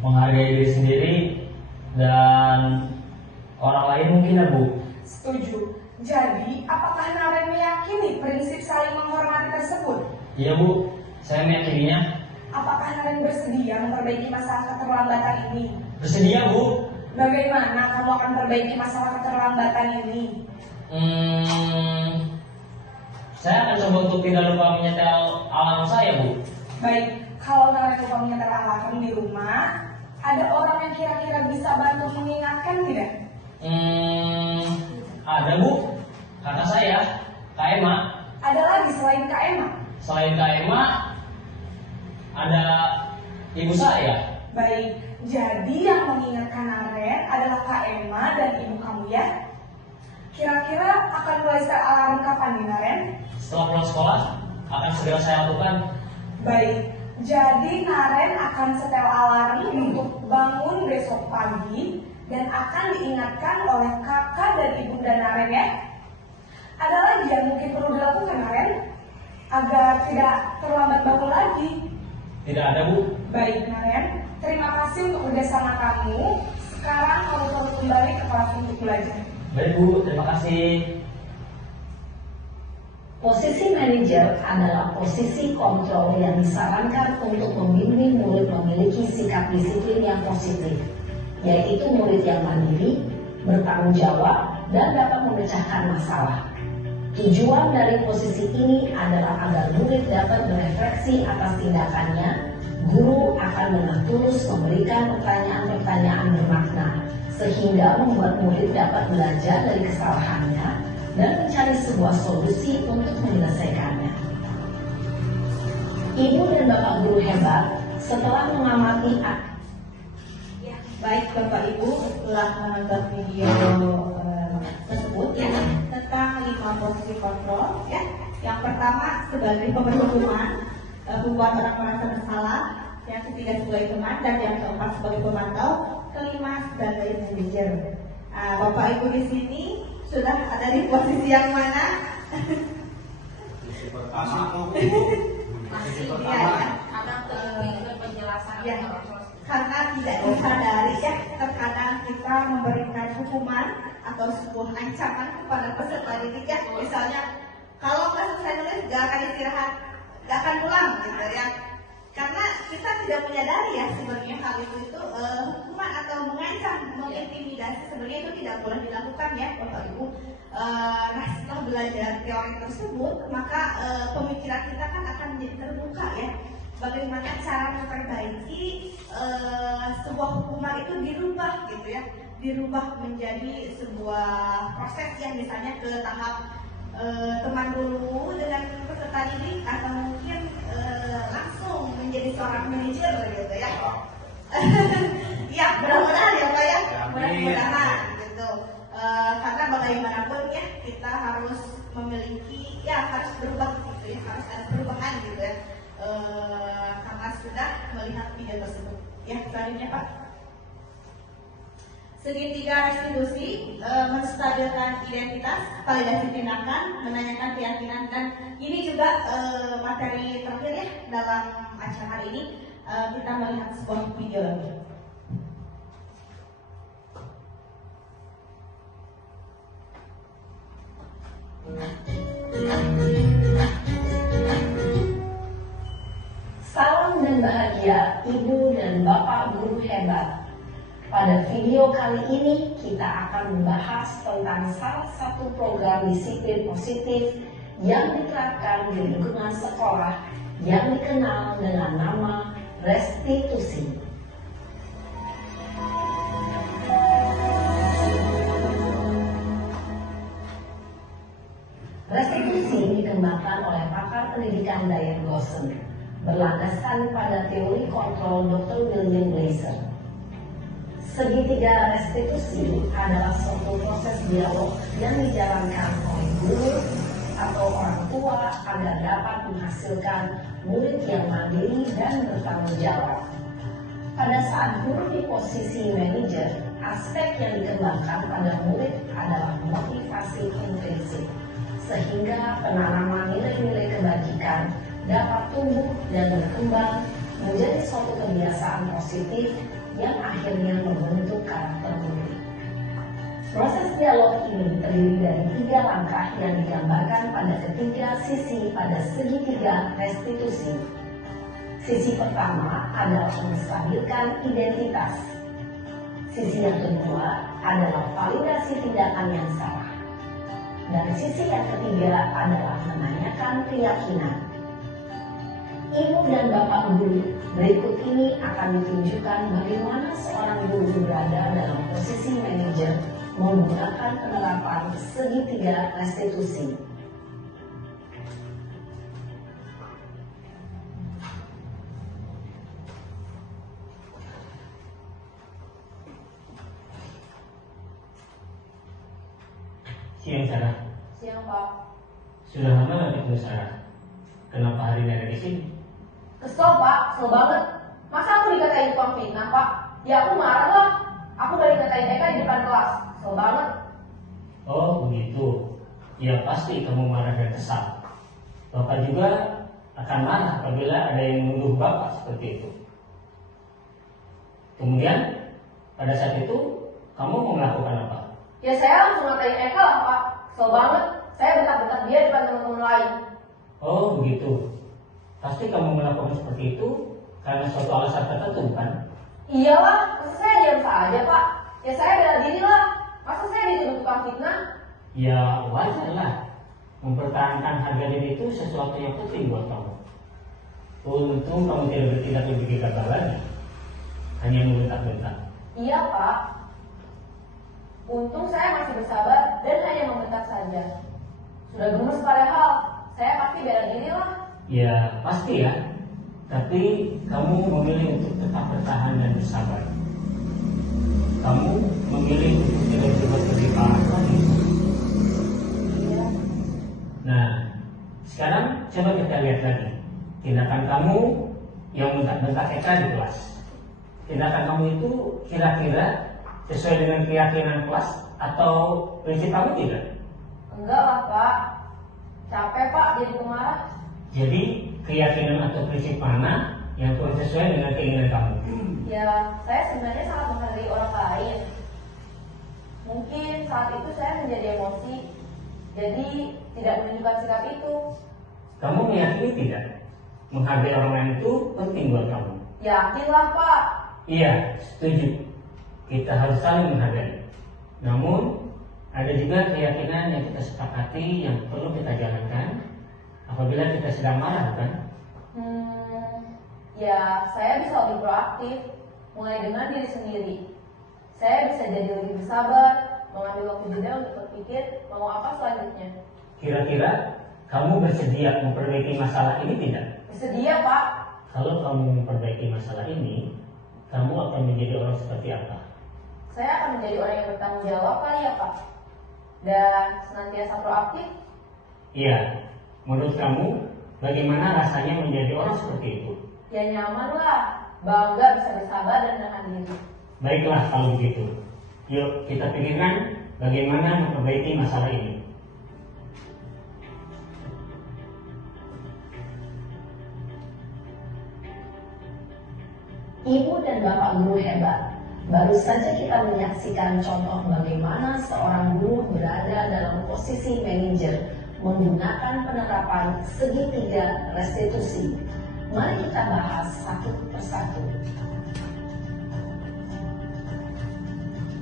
Menghargai diri sendiri dan orang lain mungkin, ya, Bu. Setuju. Jadi, apakah Naren meyakini prinsip saling menghormati tersebut? Iya, Bu. Saya meyakininya. Apakah Naren bersedia memperbaiki masalah keterlambatan ini? Bersedia, Bu. Bagaimana kamu akan perbaiki masalah keterlambatan ini? Saya akan coba untuk tidak lupa menyetel alarm saya, Bu. Baik, kalau Naren lupa menyetel alarm di rumah, ada orang yang kira-kira bisa bantu mengingatkan tidak? Ada, Bu. Kakak saya, Kak Emma. Ada lagi selain Kak Emma? Selain Kak Emma, ada ibu saya. Baik, jadi yang mengingatkan Naren adalah Kak Emma dan ibu kamu ya? Kira-kira akan mulai setel alarm kapan nih Naren? Setelah pulang sekolah, akan segera saya lakukan. Baik, jadi Naren akan setel alarm untuk bangun besok pagi dan akan diingatkan oleh kakak dan ibunda Naren ya. Ada lagi yang mungkin perlu dilakukan Naren agar tidak terlambat bangun lagi? Tidak ada, Bu. Baik Naren, terima kasih untuk kerjasama kamu. Sekarang kamu perlu kembali ke kelas untuk belajar. Baik, Bu. Terima kasih. Posisi manajer adalah posisi kontrol yang disarankan untuk membimbing murid memiliki sikap disiplin yang positif, yaitu murid yang mandiri, bertanggung jawab, dan dapat memecahkan masalah. Tujuan dari posisi ini adalah agar murid dapat berefleksi atas tindakannya. Guru akan dengan tulus memberikan pertanyaan-pertanyaan bermakna, sehingga membuat murid dapat belajar dari kesalahannya dan mencari sebuah solusi untuk menyelesaikannya. Ibu dan Bapak guru hebat, setelah mengamati Ya, baik Bapak Ibu, setelah menonton video tersebut ya tentang 5 posisi kontrol ya. Yang pertama sebagai pemberi hukuman, membuat orang merasa bersalah. Yang ketiga sebagai teman, dan yang keempat sebagai pemantau. Kelima sebagai manajer. Bapak Ibu di sini sudah ada di posisi yang mana? Posisi pertama. Masih Iya, ya. ada ke penjelasan Ya, karena tidak disadari ya, terkadang kita memberikan hukuman atau sebuah ancaman kepada peserta didik ya. Misalnya, kalau nggak selesai nulis, nggak akan istirahat, nggak akan pulang gitu ya. Karena kita tidak menyadari ya sebenarnya hal itu hukuman atau mengancam, mengintimidasi sebenarnya itu tidak boleh dilakukan ya Bapak Ibu. Nah setelah belajar teori tersebut, maka pemikiran kita kan akan menjadi terbuka ya. Bagaimana cara memperbaiki sebuah hukuman itu dirubah gitu ya, dirubah menjadi sebuah proses yang misalnya ke tahap teman dulu dengan peserta didik atau mungkin langsung menjadi seorang manajer gitu ya. Ya mudah-mudahan ya Pak ya, mudah-mudahan gitu. Karena bagaimanapun ya kita harus memiliki ya harus berubah gitu ya, harus ada perubahan gitu ya. Karena sudah melihat video tersebut. Ya selanjutnya Pak. Segitiga restitusi, menstabilkan identitas, validasi tindakan, menanyakan keyakinan, dan ini juga materi terakhir ya dalam acara ini. Kita melihat sebuah video lagi. Salam dan bahagia Ibu dan Bapak guru hebat. Pada video kali ini kita akan membahas tentang salah satu program disiplin positif yang diterapkan di lingkungan sekolah yang dikenal dengan nama restitusi. Restitusi dikembangkan oleh pakar pendidikan Diane Gosson, berlandaskan pada teori kontrol Dr. William Glaser. Segitiga restitusi adalah suatu proses dialog yang dijalankan oleh guru atau orang tua agar dapat menghasilkan murid yang mandiri dan bertanggung jawab. Pada saat guru di posisi manajer, aspek yang dikembangkan pada murid adalah motivasi intrinsik, sehingga penanaman nilai-nilai kebajikan dapat tumbuh dan berkembang menjadi suatu kebiasaan positif yang akhirnya membentuk karakter murid. Proses dialog ini terdiri dari 3 langkah yang digambarkan pada ketiga sisi pada segitiga restitusi. Sisi pertama adalah menstabilkan identitas. Sisi yang kedua adalah validasi tindakan yang salah. Dan sisi yang ketiga adalah menanyakan keyakinan. Ibu dan Bapak guru, berikut ini akan ditunjukkan bagaimana seorang guru berada dalam posisi manajer menggunakan penerapan segitiga restitusi. Siang Sarah, Siang Pak. sudah lama nggak ketemu Sarah? Kenapa hari ini ada di sini? Kesel Pak, kesel banget. Masa aku dikatain tukang fitnah Pak? Ya aku marah lah. Aku udah dikatain Eka di depan kelas. Kesel banget. Oh begitu. Ya pasti kamu marah dan kesal. Bapak juga akan marah apabila ada yang menuduh Bapak seperti itu. Kemudian pada saat itu kamu mau melakukan apa? Ya saya langsung ngatain Eka lah Pak. Kesel banget. Saya bentak-bentak dia depan teman-teman lain. Oh begitu. Pasti kamu melakukan seperti itu karena suatu alasan tertentu kan? Iyalah, masa saya diam saja Pak? Ya saya bela diri lah. Masa saya dituduh tukang fitnah? Ya wajar lah. Mempertahankan harga diri itu sesuatu yang penting buat kamu. Untung kamu tidak bertindak lebih gegabah lagi. Hanya membentak-bentak. Iya Pak. Untung saya masih bersabar dan hanya membentak saja. Sudah gemes padahal. Saya pasti bela diri lah. Ya pasti ya. Tapi kamu memilih untuk tetap bertahan dan bersabar. Kamu memilih untuk tidak berbuat lebih parah lagi. Iya. Nah, sekarang coba kita lihat lagi tindakan kamu yang bentak-bentak Eka di kelas. Tindakan kamu itu kira-kira sesuai dengan keyakinan kelas atau prinsip kamu tidak? Enggak lah Pak. Capek Pak jadi pemarah. Jadi keyakinan atau prinsip mana yang kurang sesuai dengan keinginan kamu? Ya, saya sebenarnya sangat menghargai orang lain. Mungkin saat itu saya menjadi emosi, jadi tidak menunjukkan sikap itu. Kamu meyakini tidak? Menghargai orang lain itu penting buat kamu. Yakinlah Pak. Iya, setuju. Kita harus saling menghargai. Namun, ada juga keyakinan yang kita sepakati yang perlu kita jalankan apabila kita sedang marah, kan? Ya saya bisa lebih proaktif, mulai dengan diri sendiri. Saya bisa jadi lebih bersabar, mengambil waktu jeda untuk berpikir mau apa selanjutnya. Kira-kira kamu bersedia memperbaiki masalah ini tidak? Bersedia Pak. Kalau kamu memperbaiki masalah ini, kamu akan menjadi orang seperti apa? Saya akan menjadi orang yang bertanggung jawab kali ya Pak. Dan senantiasa proaktif. Iya, menurut kamu bagaimana rasanya menjadi orang seperti itu? Ya nyaman lah, bangga bisa bersabar dan menahan diri. Baiklah kalau begitu. Yuk kita pikirkan bagaimana memperbaiki masalah ini. Ibu dan Bapak guru hebat. Baru saja kita menyaksikan contoh bagaimana seorang guru berada dalam posisi manajer menggunakan penerapan segitiga restitusi. Mari kita bahas satu persatu.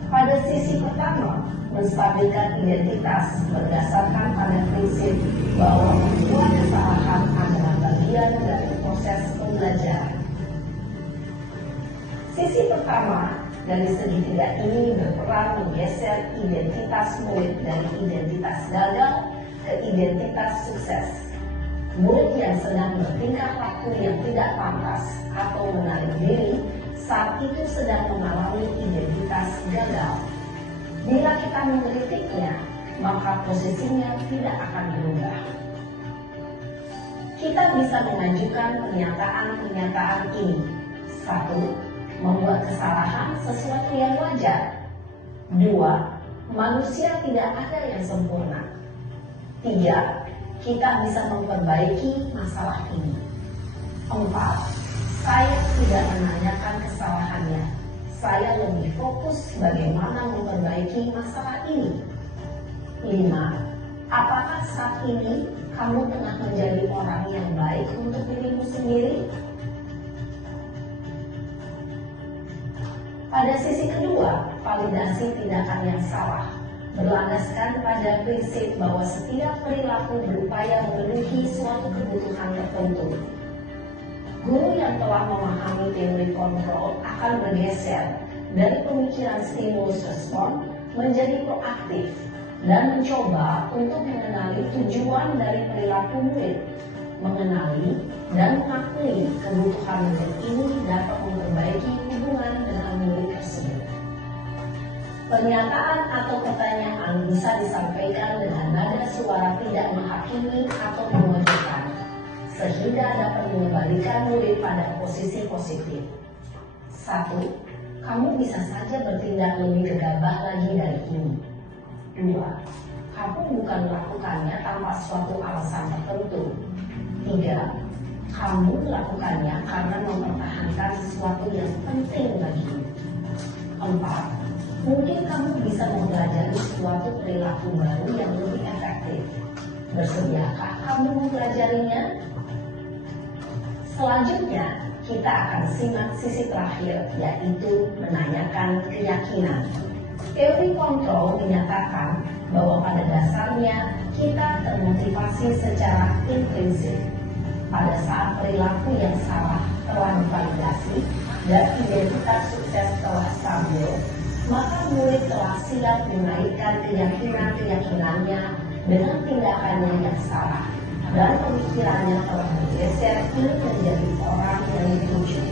Pada sisi pertama, menstabilkan identitas berdasarkan pada prinsip bahwa membuat kesalahan adalah bagian dari proses pembelajaran. Sisi pertama dari segitiga ini berperan menggeser identitas murid dari identitas gagal ke identitas sukses. Murid yang sedang bertingkah laku yang tidak pantas atau menarik diri saat itu sedang mengalami identitas gagal. Bila kita mengkritiknya, maka posisinya tidak akan berubah. Kita bisa mengajukan pernyataan-pernyataan ini. 1. Membuat kesalahan sesuatu yang wajar. 2. Manusia tidak ada yang sempurna. 3. Kita bisa memperbaiki masalah ini. 4. Saya tidak menanyakan kesalahannya. Saya lebih fokus bagaimana memperbaiki masalah ini. 5. Apakah saat ini kamu tengah menjadi orang yang baik untuk dirimu sendiri? Pada sisi kedua, validasi tindakan yang salah berlandaskan pada prinsip bahwa setiap perilaku berupaya memenuhi suatu kebutuhan tertentu. Guru yang telah memahami teori kontrol akan bergeser dari pemikiran stimulus respon menjadi proaktif dan mencoba untuk mengenali tujuan dari perilaku murid, mengenali dan mengakui kebutuhan murid ini dapat memperbaiki hubungan dengan murid tersebut. Pernyataan atau pertanyaan bisa disampaikan dengan nada suara tidak menghakimi atau memojokkan, sehingga dapat mengembalikan murid pada posisi positif. 1. Kamu bisa saja bertindak lebih gegabah lagi dari ini. 2. Kamu bukan melakukannya tanpa suatu alasan tertentu. 3. Kamu melakukannya karena mempertahankan sesuatu yang penting bagimu. 4. Mungkin kamu bisa mempelajari suatu perilaku baru yang lebih efektif. Bersediakah kamu mempelajarinya? Selanjutnya, kita akan simak sisi terakhir, yaitu menanyakan keyakinan. Teori kontrol menyatakan bahwa pada dasarnya kita termotivasi secara intrinsik. Pada saat perilaku yang salah telah divalidasi dan identitas sukses telah stabil, maka murid telah siap menaikkan keyakinan-keyakinannya dengan tindakannya yang salah, dan pemikirannya telah bergeser ingin menjadi orang yang dituju.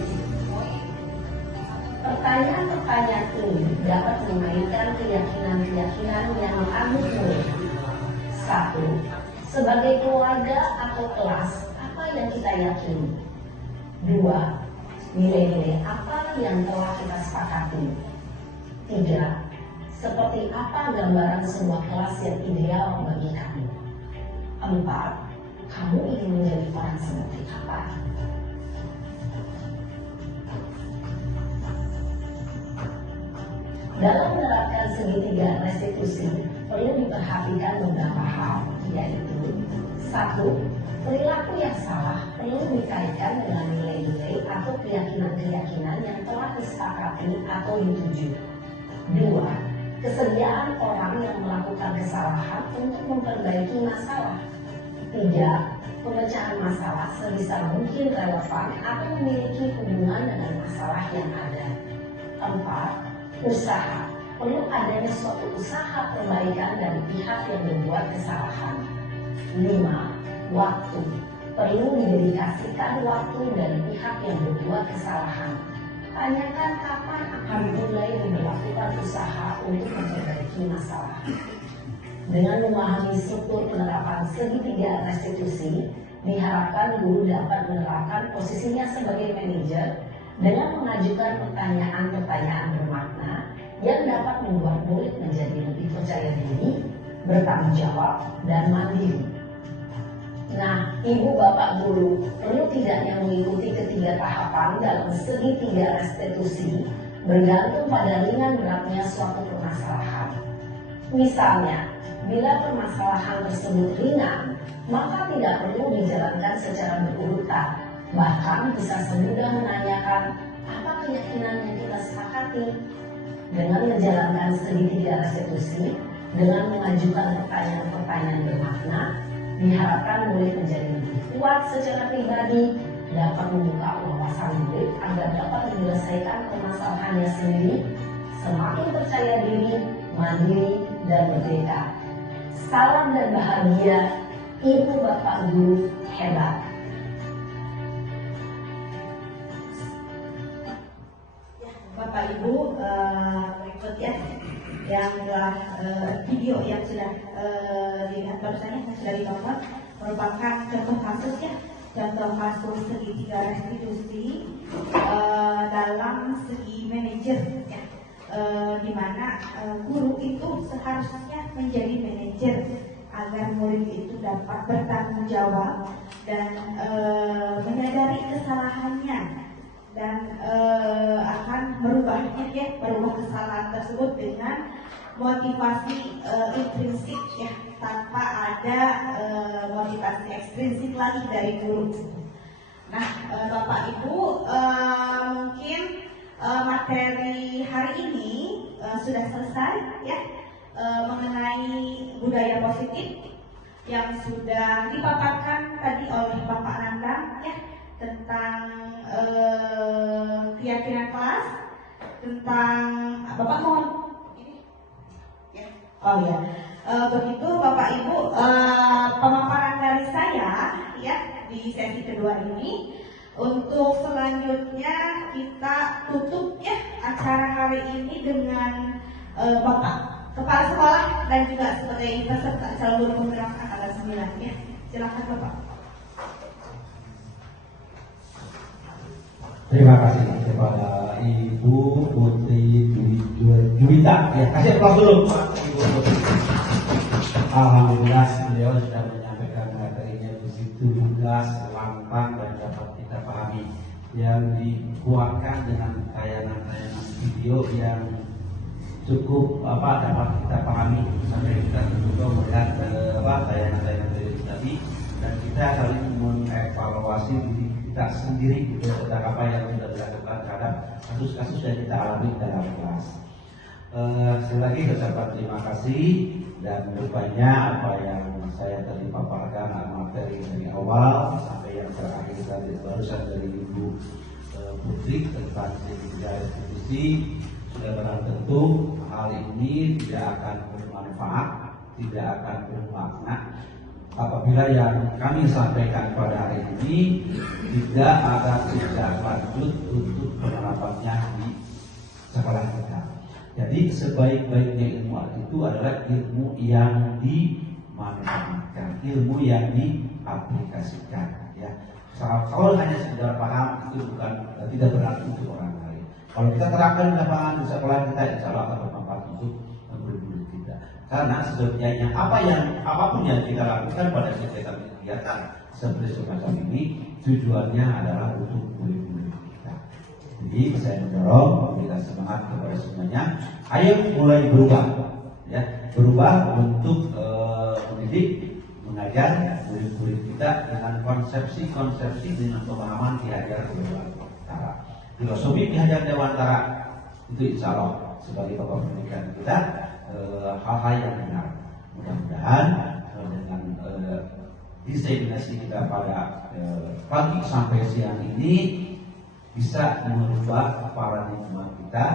Pertanyaan-pertanyaan ini dapat menaikkan keyakinan-keyakinan yang mengambil murid. 1. Sebagai keluarga atau kelas, apa yang kita yakini? 2. Nilai-nilai apa yang telah kita sepakati? 3. Seperti apa gambaran sebuah kelas yang ideal bagi kamu? 4. Kamu ingin menjadi orang seperti apa? Dalam menerapkan segitiga restitusi, perlu diperhatikan beberapa hal, yaitu 1. Perilaku yang salah perlu dikaitkan dengan nilai-nilai atau keyakinan-keyakinan yang telah disepakati atau dituju. 2. Kesediaan orang yang melakukan kesalahan untuk memperbaiki masalah. 3. Pemecahan masalah sebisa mungkin relevan atau memiliki hubungan dengan masalah yang ada. 4. Usaha. Perlu adanya suatu usaha perbaikan dari pihak yang membuat kesalahan. 5. Waktu. Perlu didedikasikan waktu dari pihak yang berbuat kesalahan. Tanyakan kapan akan mulai melakukan usaha untuk memperbaiki masalah. Dengan memahami struktur penerapan segitiga restitusi, diharapkan guru dapat menerapkan posisinya sebagai manajer dengan mengajukan pertanyaan-pertanyaan bermakna yang dapat membuat murid menjadi lebih percaya diri, bertanggung jawab, dan mandiri. Nah, ibu bapak guru perlu tidaknya mengikuti ketiga tahapan dalam segitiga restitusi bergantung pada ringan beratnya suatu permasalahan. Misalnya, bila permasalahan tersebut ringan, maka tidak perlu dijalankan secara berurutan. Bahkan bisa semudah menanyakan apa keyakinan yang kita sepakati. Dengan menjalankan segitiga restitusi, dengan mengajukan pertanyaan-pertanyaan bermakna, diharapkan murid menjadi lebih kuat secara pribadi, dapat membuka wawasan murid agar dapat menyelesaikan permasalahannya sendiri, semakin percaya diri, mandiri, dan merdeka. Salam dan bahagia, ibu bapak guru hebat. Bapak Ibu, berikut ya yang telah video yang sudah dilihat barusan yang sudah ditonton merupakan contoh kasus ya, contoh kasus segitiga restitusi dalam segi manajer ya, di mana guru itu seharusnya menjadi manajer agar murid itu dapat bertanggung jawab dan menyadari kesalahannya dan akan merubahnya ya, merubah kesalahan tersebut dengan motivasi intrinsik ya, tanpa ada motivasi ekstrinsik lagi dari guru. Nah, Bapak Ibu, mungkin materi ini sudah selesai ya, mengenai budaya positif yang sudah dipaparkan tadi oleh Bapak Nandang ya, tentang keyakinan kelas, tentang Bapak mohon ini ya. Oh ya, begitu Bapak Ibu, pemaparan dari saya ya di sesi kedua ini. Untuk selanjutnya kita tutup ya acara hari ini dengan Bapak Kepala Sekolah dan juga sebagai peserta calon guru penggerak angkatan 9 ya. Silakan Bapak. Terima kasih kepada Ibu Putri Juwita. Ya, kasih aplaus dulu Pak Ibu Putri. Alhamdulillah beliau sudah menyampaikan materinya begitu lugas, lantang dan dapat kita pahami, yang dikuatkan dengan tayangan-tayangan video yang cukup dapat kita pahami sampai kita juga melihat tayangan-tayangan video tadi, dan kita saling mengevaluasi diri kita sendiri tentang apa yang sudah dilakukan terhadap kasus-kasus yang kita alami dalam kelas. Sekali lagi ucapkan terima kasih, dan rupanya apa yang saya tadi paparkan materi dari awal sampai yang terakhir tadi barusan dari Ibu Putri tentang budaya institusi, sudah barang tentu hal ini tidak akan bermanfaat, tidak akan bermakna apabila yang kami sampaikan pada hari ini tidak ada tindak lanjut untuk penerapannya di sekolah kita. Jadi sebaik-baiknya ilmu itu adalah ilmu yang dimanfaatkan, ilmu yang diaplikasikan. Ya, kalau hanya sekedar paham itu bukan tidak berarti untuk orang lain. Kalau kita terapkan di lapangan di sekolah kita, insya Allah akan bermanfaat untuk murid-murid kita. Karena sebenarnya apapun yang kita lakukan pada kegiatan seperti semacam ini, tujuannya adalah untuk murid-murid kita. Jadi saya mendorong, memberikan semangat kepada semuanya. Ayo mulai berubah, ya, berubah untuk mendidik, mengajar murid-murid kita dengan konsepsi-konsepsi dengan pemahaman Ki Hajar Dewantara. Filosofi Ki Hajar Dewantara itu insya Allah sebagai pokok pendidikan kita hal-hal yang benar. Mudah-mudahan dengan diseminasi kita pada pagi sampai siang ini bisa merubah paradigma kita,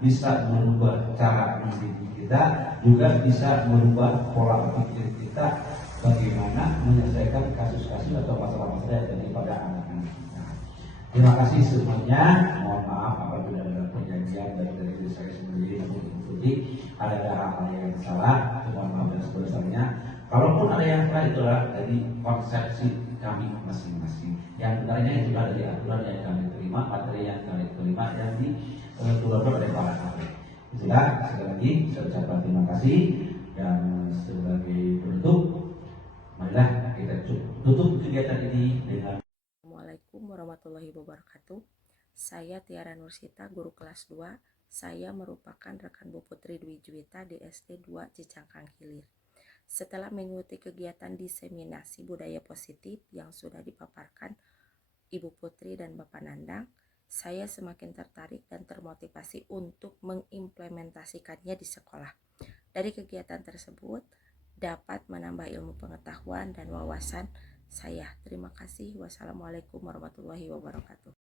bisa merubah cara mendidik kita, juga bisa merubah pola pikir kita bagaimana menyelesaikan kasus-kasus atau masalah-masalah yang terjadi pada anak-anak kita. Terima kasih semuanya. Mohon maaf apabila ada perjanjian dari diri saya sendiri maupun ikuti ada hal-hal yang salah. Mohon maaf dan sebesarnya. Kalaupun ada yang salah, itu adalah dari konsepsi kami masing-masing. Yang sebenarnya itu adalah dari aturan yang kami terima, materi yang kami terima yang dikeluarkan oleh para ahli. Itulah sekali lagi saya ucapkan terima kasih, dan sebagai penutup, marilah kita tutup kegiatan ini dengan Assalamualaikum warahmatullahi wabarakatuh. Saya Tiara Nursita, guru kelas 2. Saya merupakan rekan Bu Putri Dwi Juwita di SD 2 Cicangkang Hilir. Setelah mengikuti kegiatan diseminasi budaya positif yang sudah dipaparkan Ibu Putri dan Bapak Nandang, saya semakin tertarik dan termotivasi untuk mengimplementasikannya di sekolah. Dari kegiatan tersebut dapat menambah ilmu pengetahuan dan wawasan saya. Terima kasih. Wassalamualaikum warahmatullahi wabarakatuh.